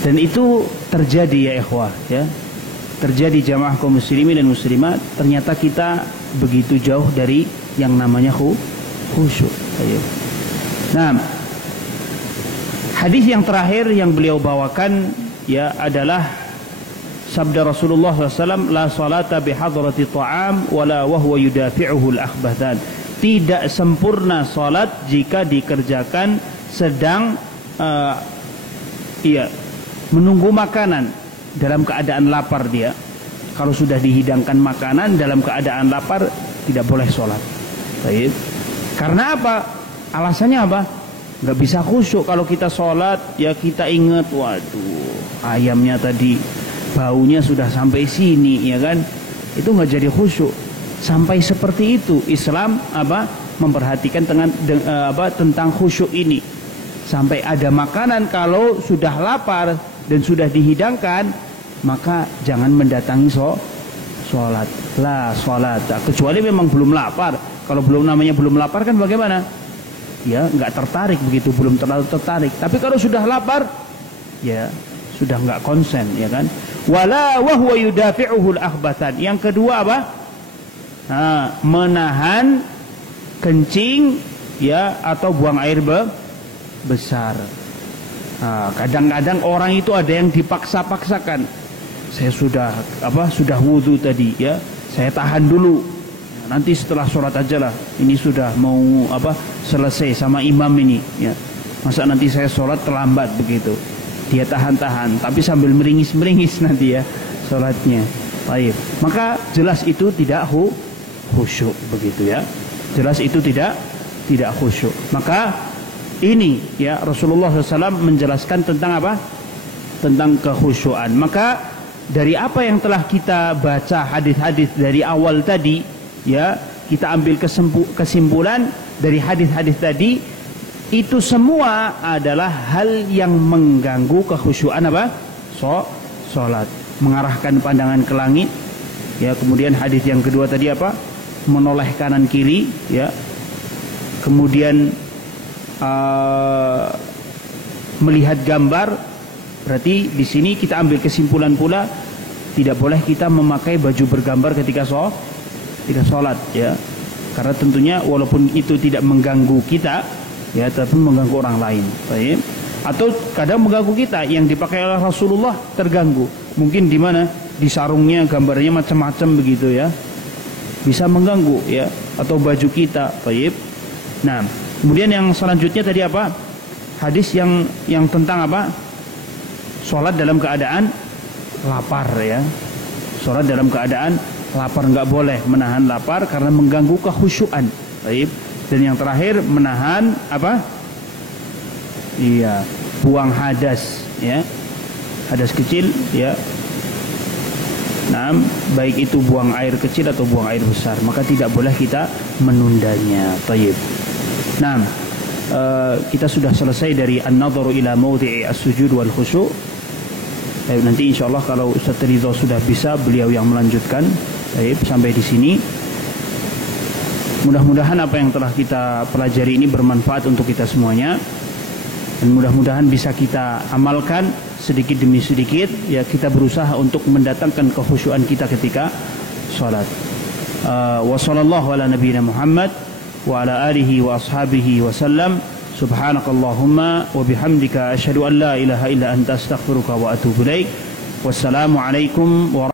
dan itu terjadi ya ikhwah ya, terjadi jamaah kaum muslimin dan muslimat. Ternyata kita begitu jauh dari yang namanya khusyuk. Nah, hadis yang terakhir yang beliau bawakan ya adalah sabda Rasulullah SAW, la salata bihadrati ta'am wala wahwa yudafi'uhu al-akhbathan. Tidak sempurna salat jika dikerjakan sedang menunggu makanan, dalam keadaan lapar dia. Kalau sudah dihidangkan makanan dalam keadaan lapar, tidak boleh sholat. Baik. Karena apa? Alasannya apa? Nggak bisa khusyuk kalau kita sholat. Ya kita ingat, waduh, ayamnya tadi baunya sudah sampai sini, ya kan? Itu nggak jadi khusyuk. Sampai seperti itu Islam memperhatikan tentang khusyuk ini. Sampai ada makanan, kalau sudah lapar dan sudah dihidangkan, maka jangan mendatangi sholat. La sholat, kecuali memang belum lapar. Kalau namanya belum lapar kan bagaimana? Ya nggak tertarik begitu, belum terlalu tertarik. Tapi kalau sudah lapar, ya sudah nggak konsen, ya kan? Wala wahwa yudafi'uhul akhbatan. Yang kedua apa? Menahan kencing ya, atau buang air besar. Kadang-kadang orang itu ada yang dipaksa-paksakan. Saya sudah wudu tadi ya, saya tahan dulu. Nanti setelah sholat aja lah. Ini sudah mau selesai sama imam ini ya. Masa nanti saya sholat terlambat begitu. Dia tahan-tahan, tapi sambil meringis-meringis nanti ya sholatnya. Baik. Maka jelas itu tidak khusyuk begitu ya. Jelas itu tidak khusyuk. Maka ini ya Rasulullah SAW menjelaskan tentang apa? Tentang kekhusyuan. Maka dari apa yang telah kita baca hadis-hadis dari awal tadi ya, kita ambil kesimpulan dari hadis-hadis tadi, itu semua adalah hal yang mengganggu kekhusyuan apa? Salat. Mengarahkan pandangan ke langit ya. Kemudian hadis yang kedua tadi apa? Menoleh kanan kiri ya. Kemudian melihat gambar. Berarti di sini kita ambil kesimpulan pula, tidak boleh kita memakai baju bergambar ketika sholat ya. Karena tentunya walaupun itu tidak mengganggu kita ya, tapi mengganggu orang lain. Baik. Atau kadang mengganggu kita, yang dipakai oleh Rasulullah terganggu. Mungkin di mana? Di sarungnya gambarnya macam-macam begitu ya. Bisa mengganggu ya, atau baju kita. Baik. Nah, kemudian yang selanjutnya tadi apa? Hadis yang tentang apa? Sholat dalam keadaan lapar ya. Sholat dalam keadaan lapar, nggak boleh menahan lapar karena mengganggu kekhusyuan. Baik. Dan yang terakhir menahan apa? Iya, buang hadas ya. Hadas kecil ya. Nah, baik itu buang air kecil atau buang air besar, maka tidak boleh kita menundanya. Baik. Nah, kita sudah selesai dari an-nadharu ila mawdi'i as-sujud wal khusyu'. Nanti insyaallah kalau Ustaz Ridho sudah bisa, beliau yang melanjutkan. Sampai di sini. Mudah-mudahan apa yang telah kita pelajari ini bermanfaat untuk kita semuanya, dan mudah-mudahan bisa kita amalkan sedikit demi sedikit ya. Kita berusaha untuk mendatangkan kekhusyuan kita ketika salat. Wa sallallahu ala nabiyyina Muhammad wa ala alihi wa ashabihi wa sallam. Subhanakallahumma wa bihamdika asyhadu an la ilaha illa anta astaghfiruka wa atubu ilaik. Wassalamu alaikum warahmatullahi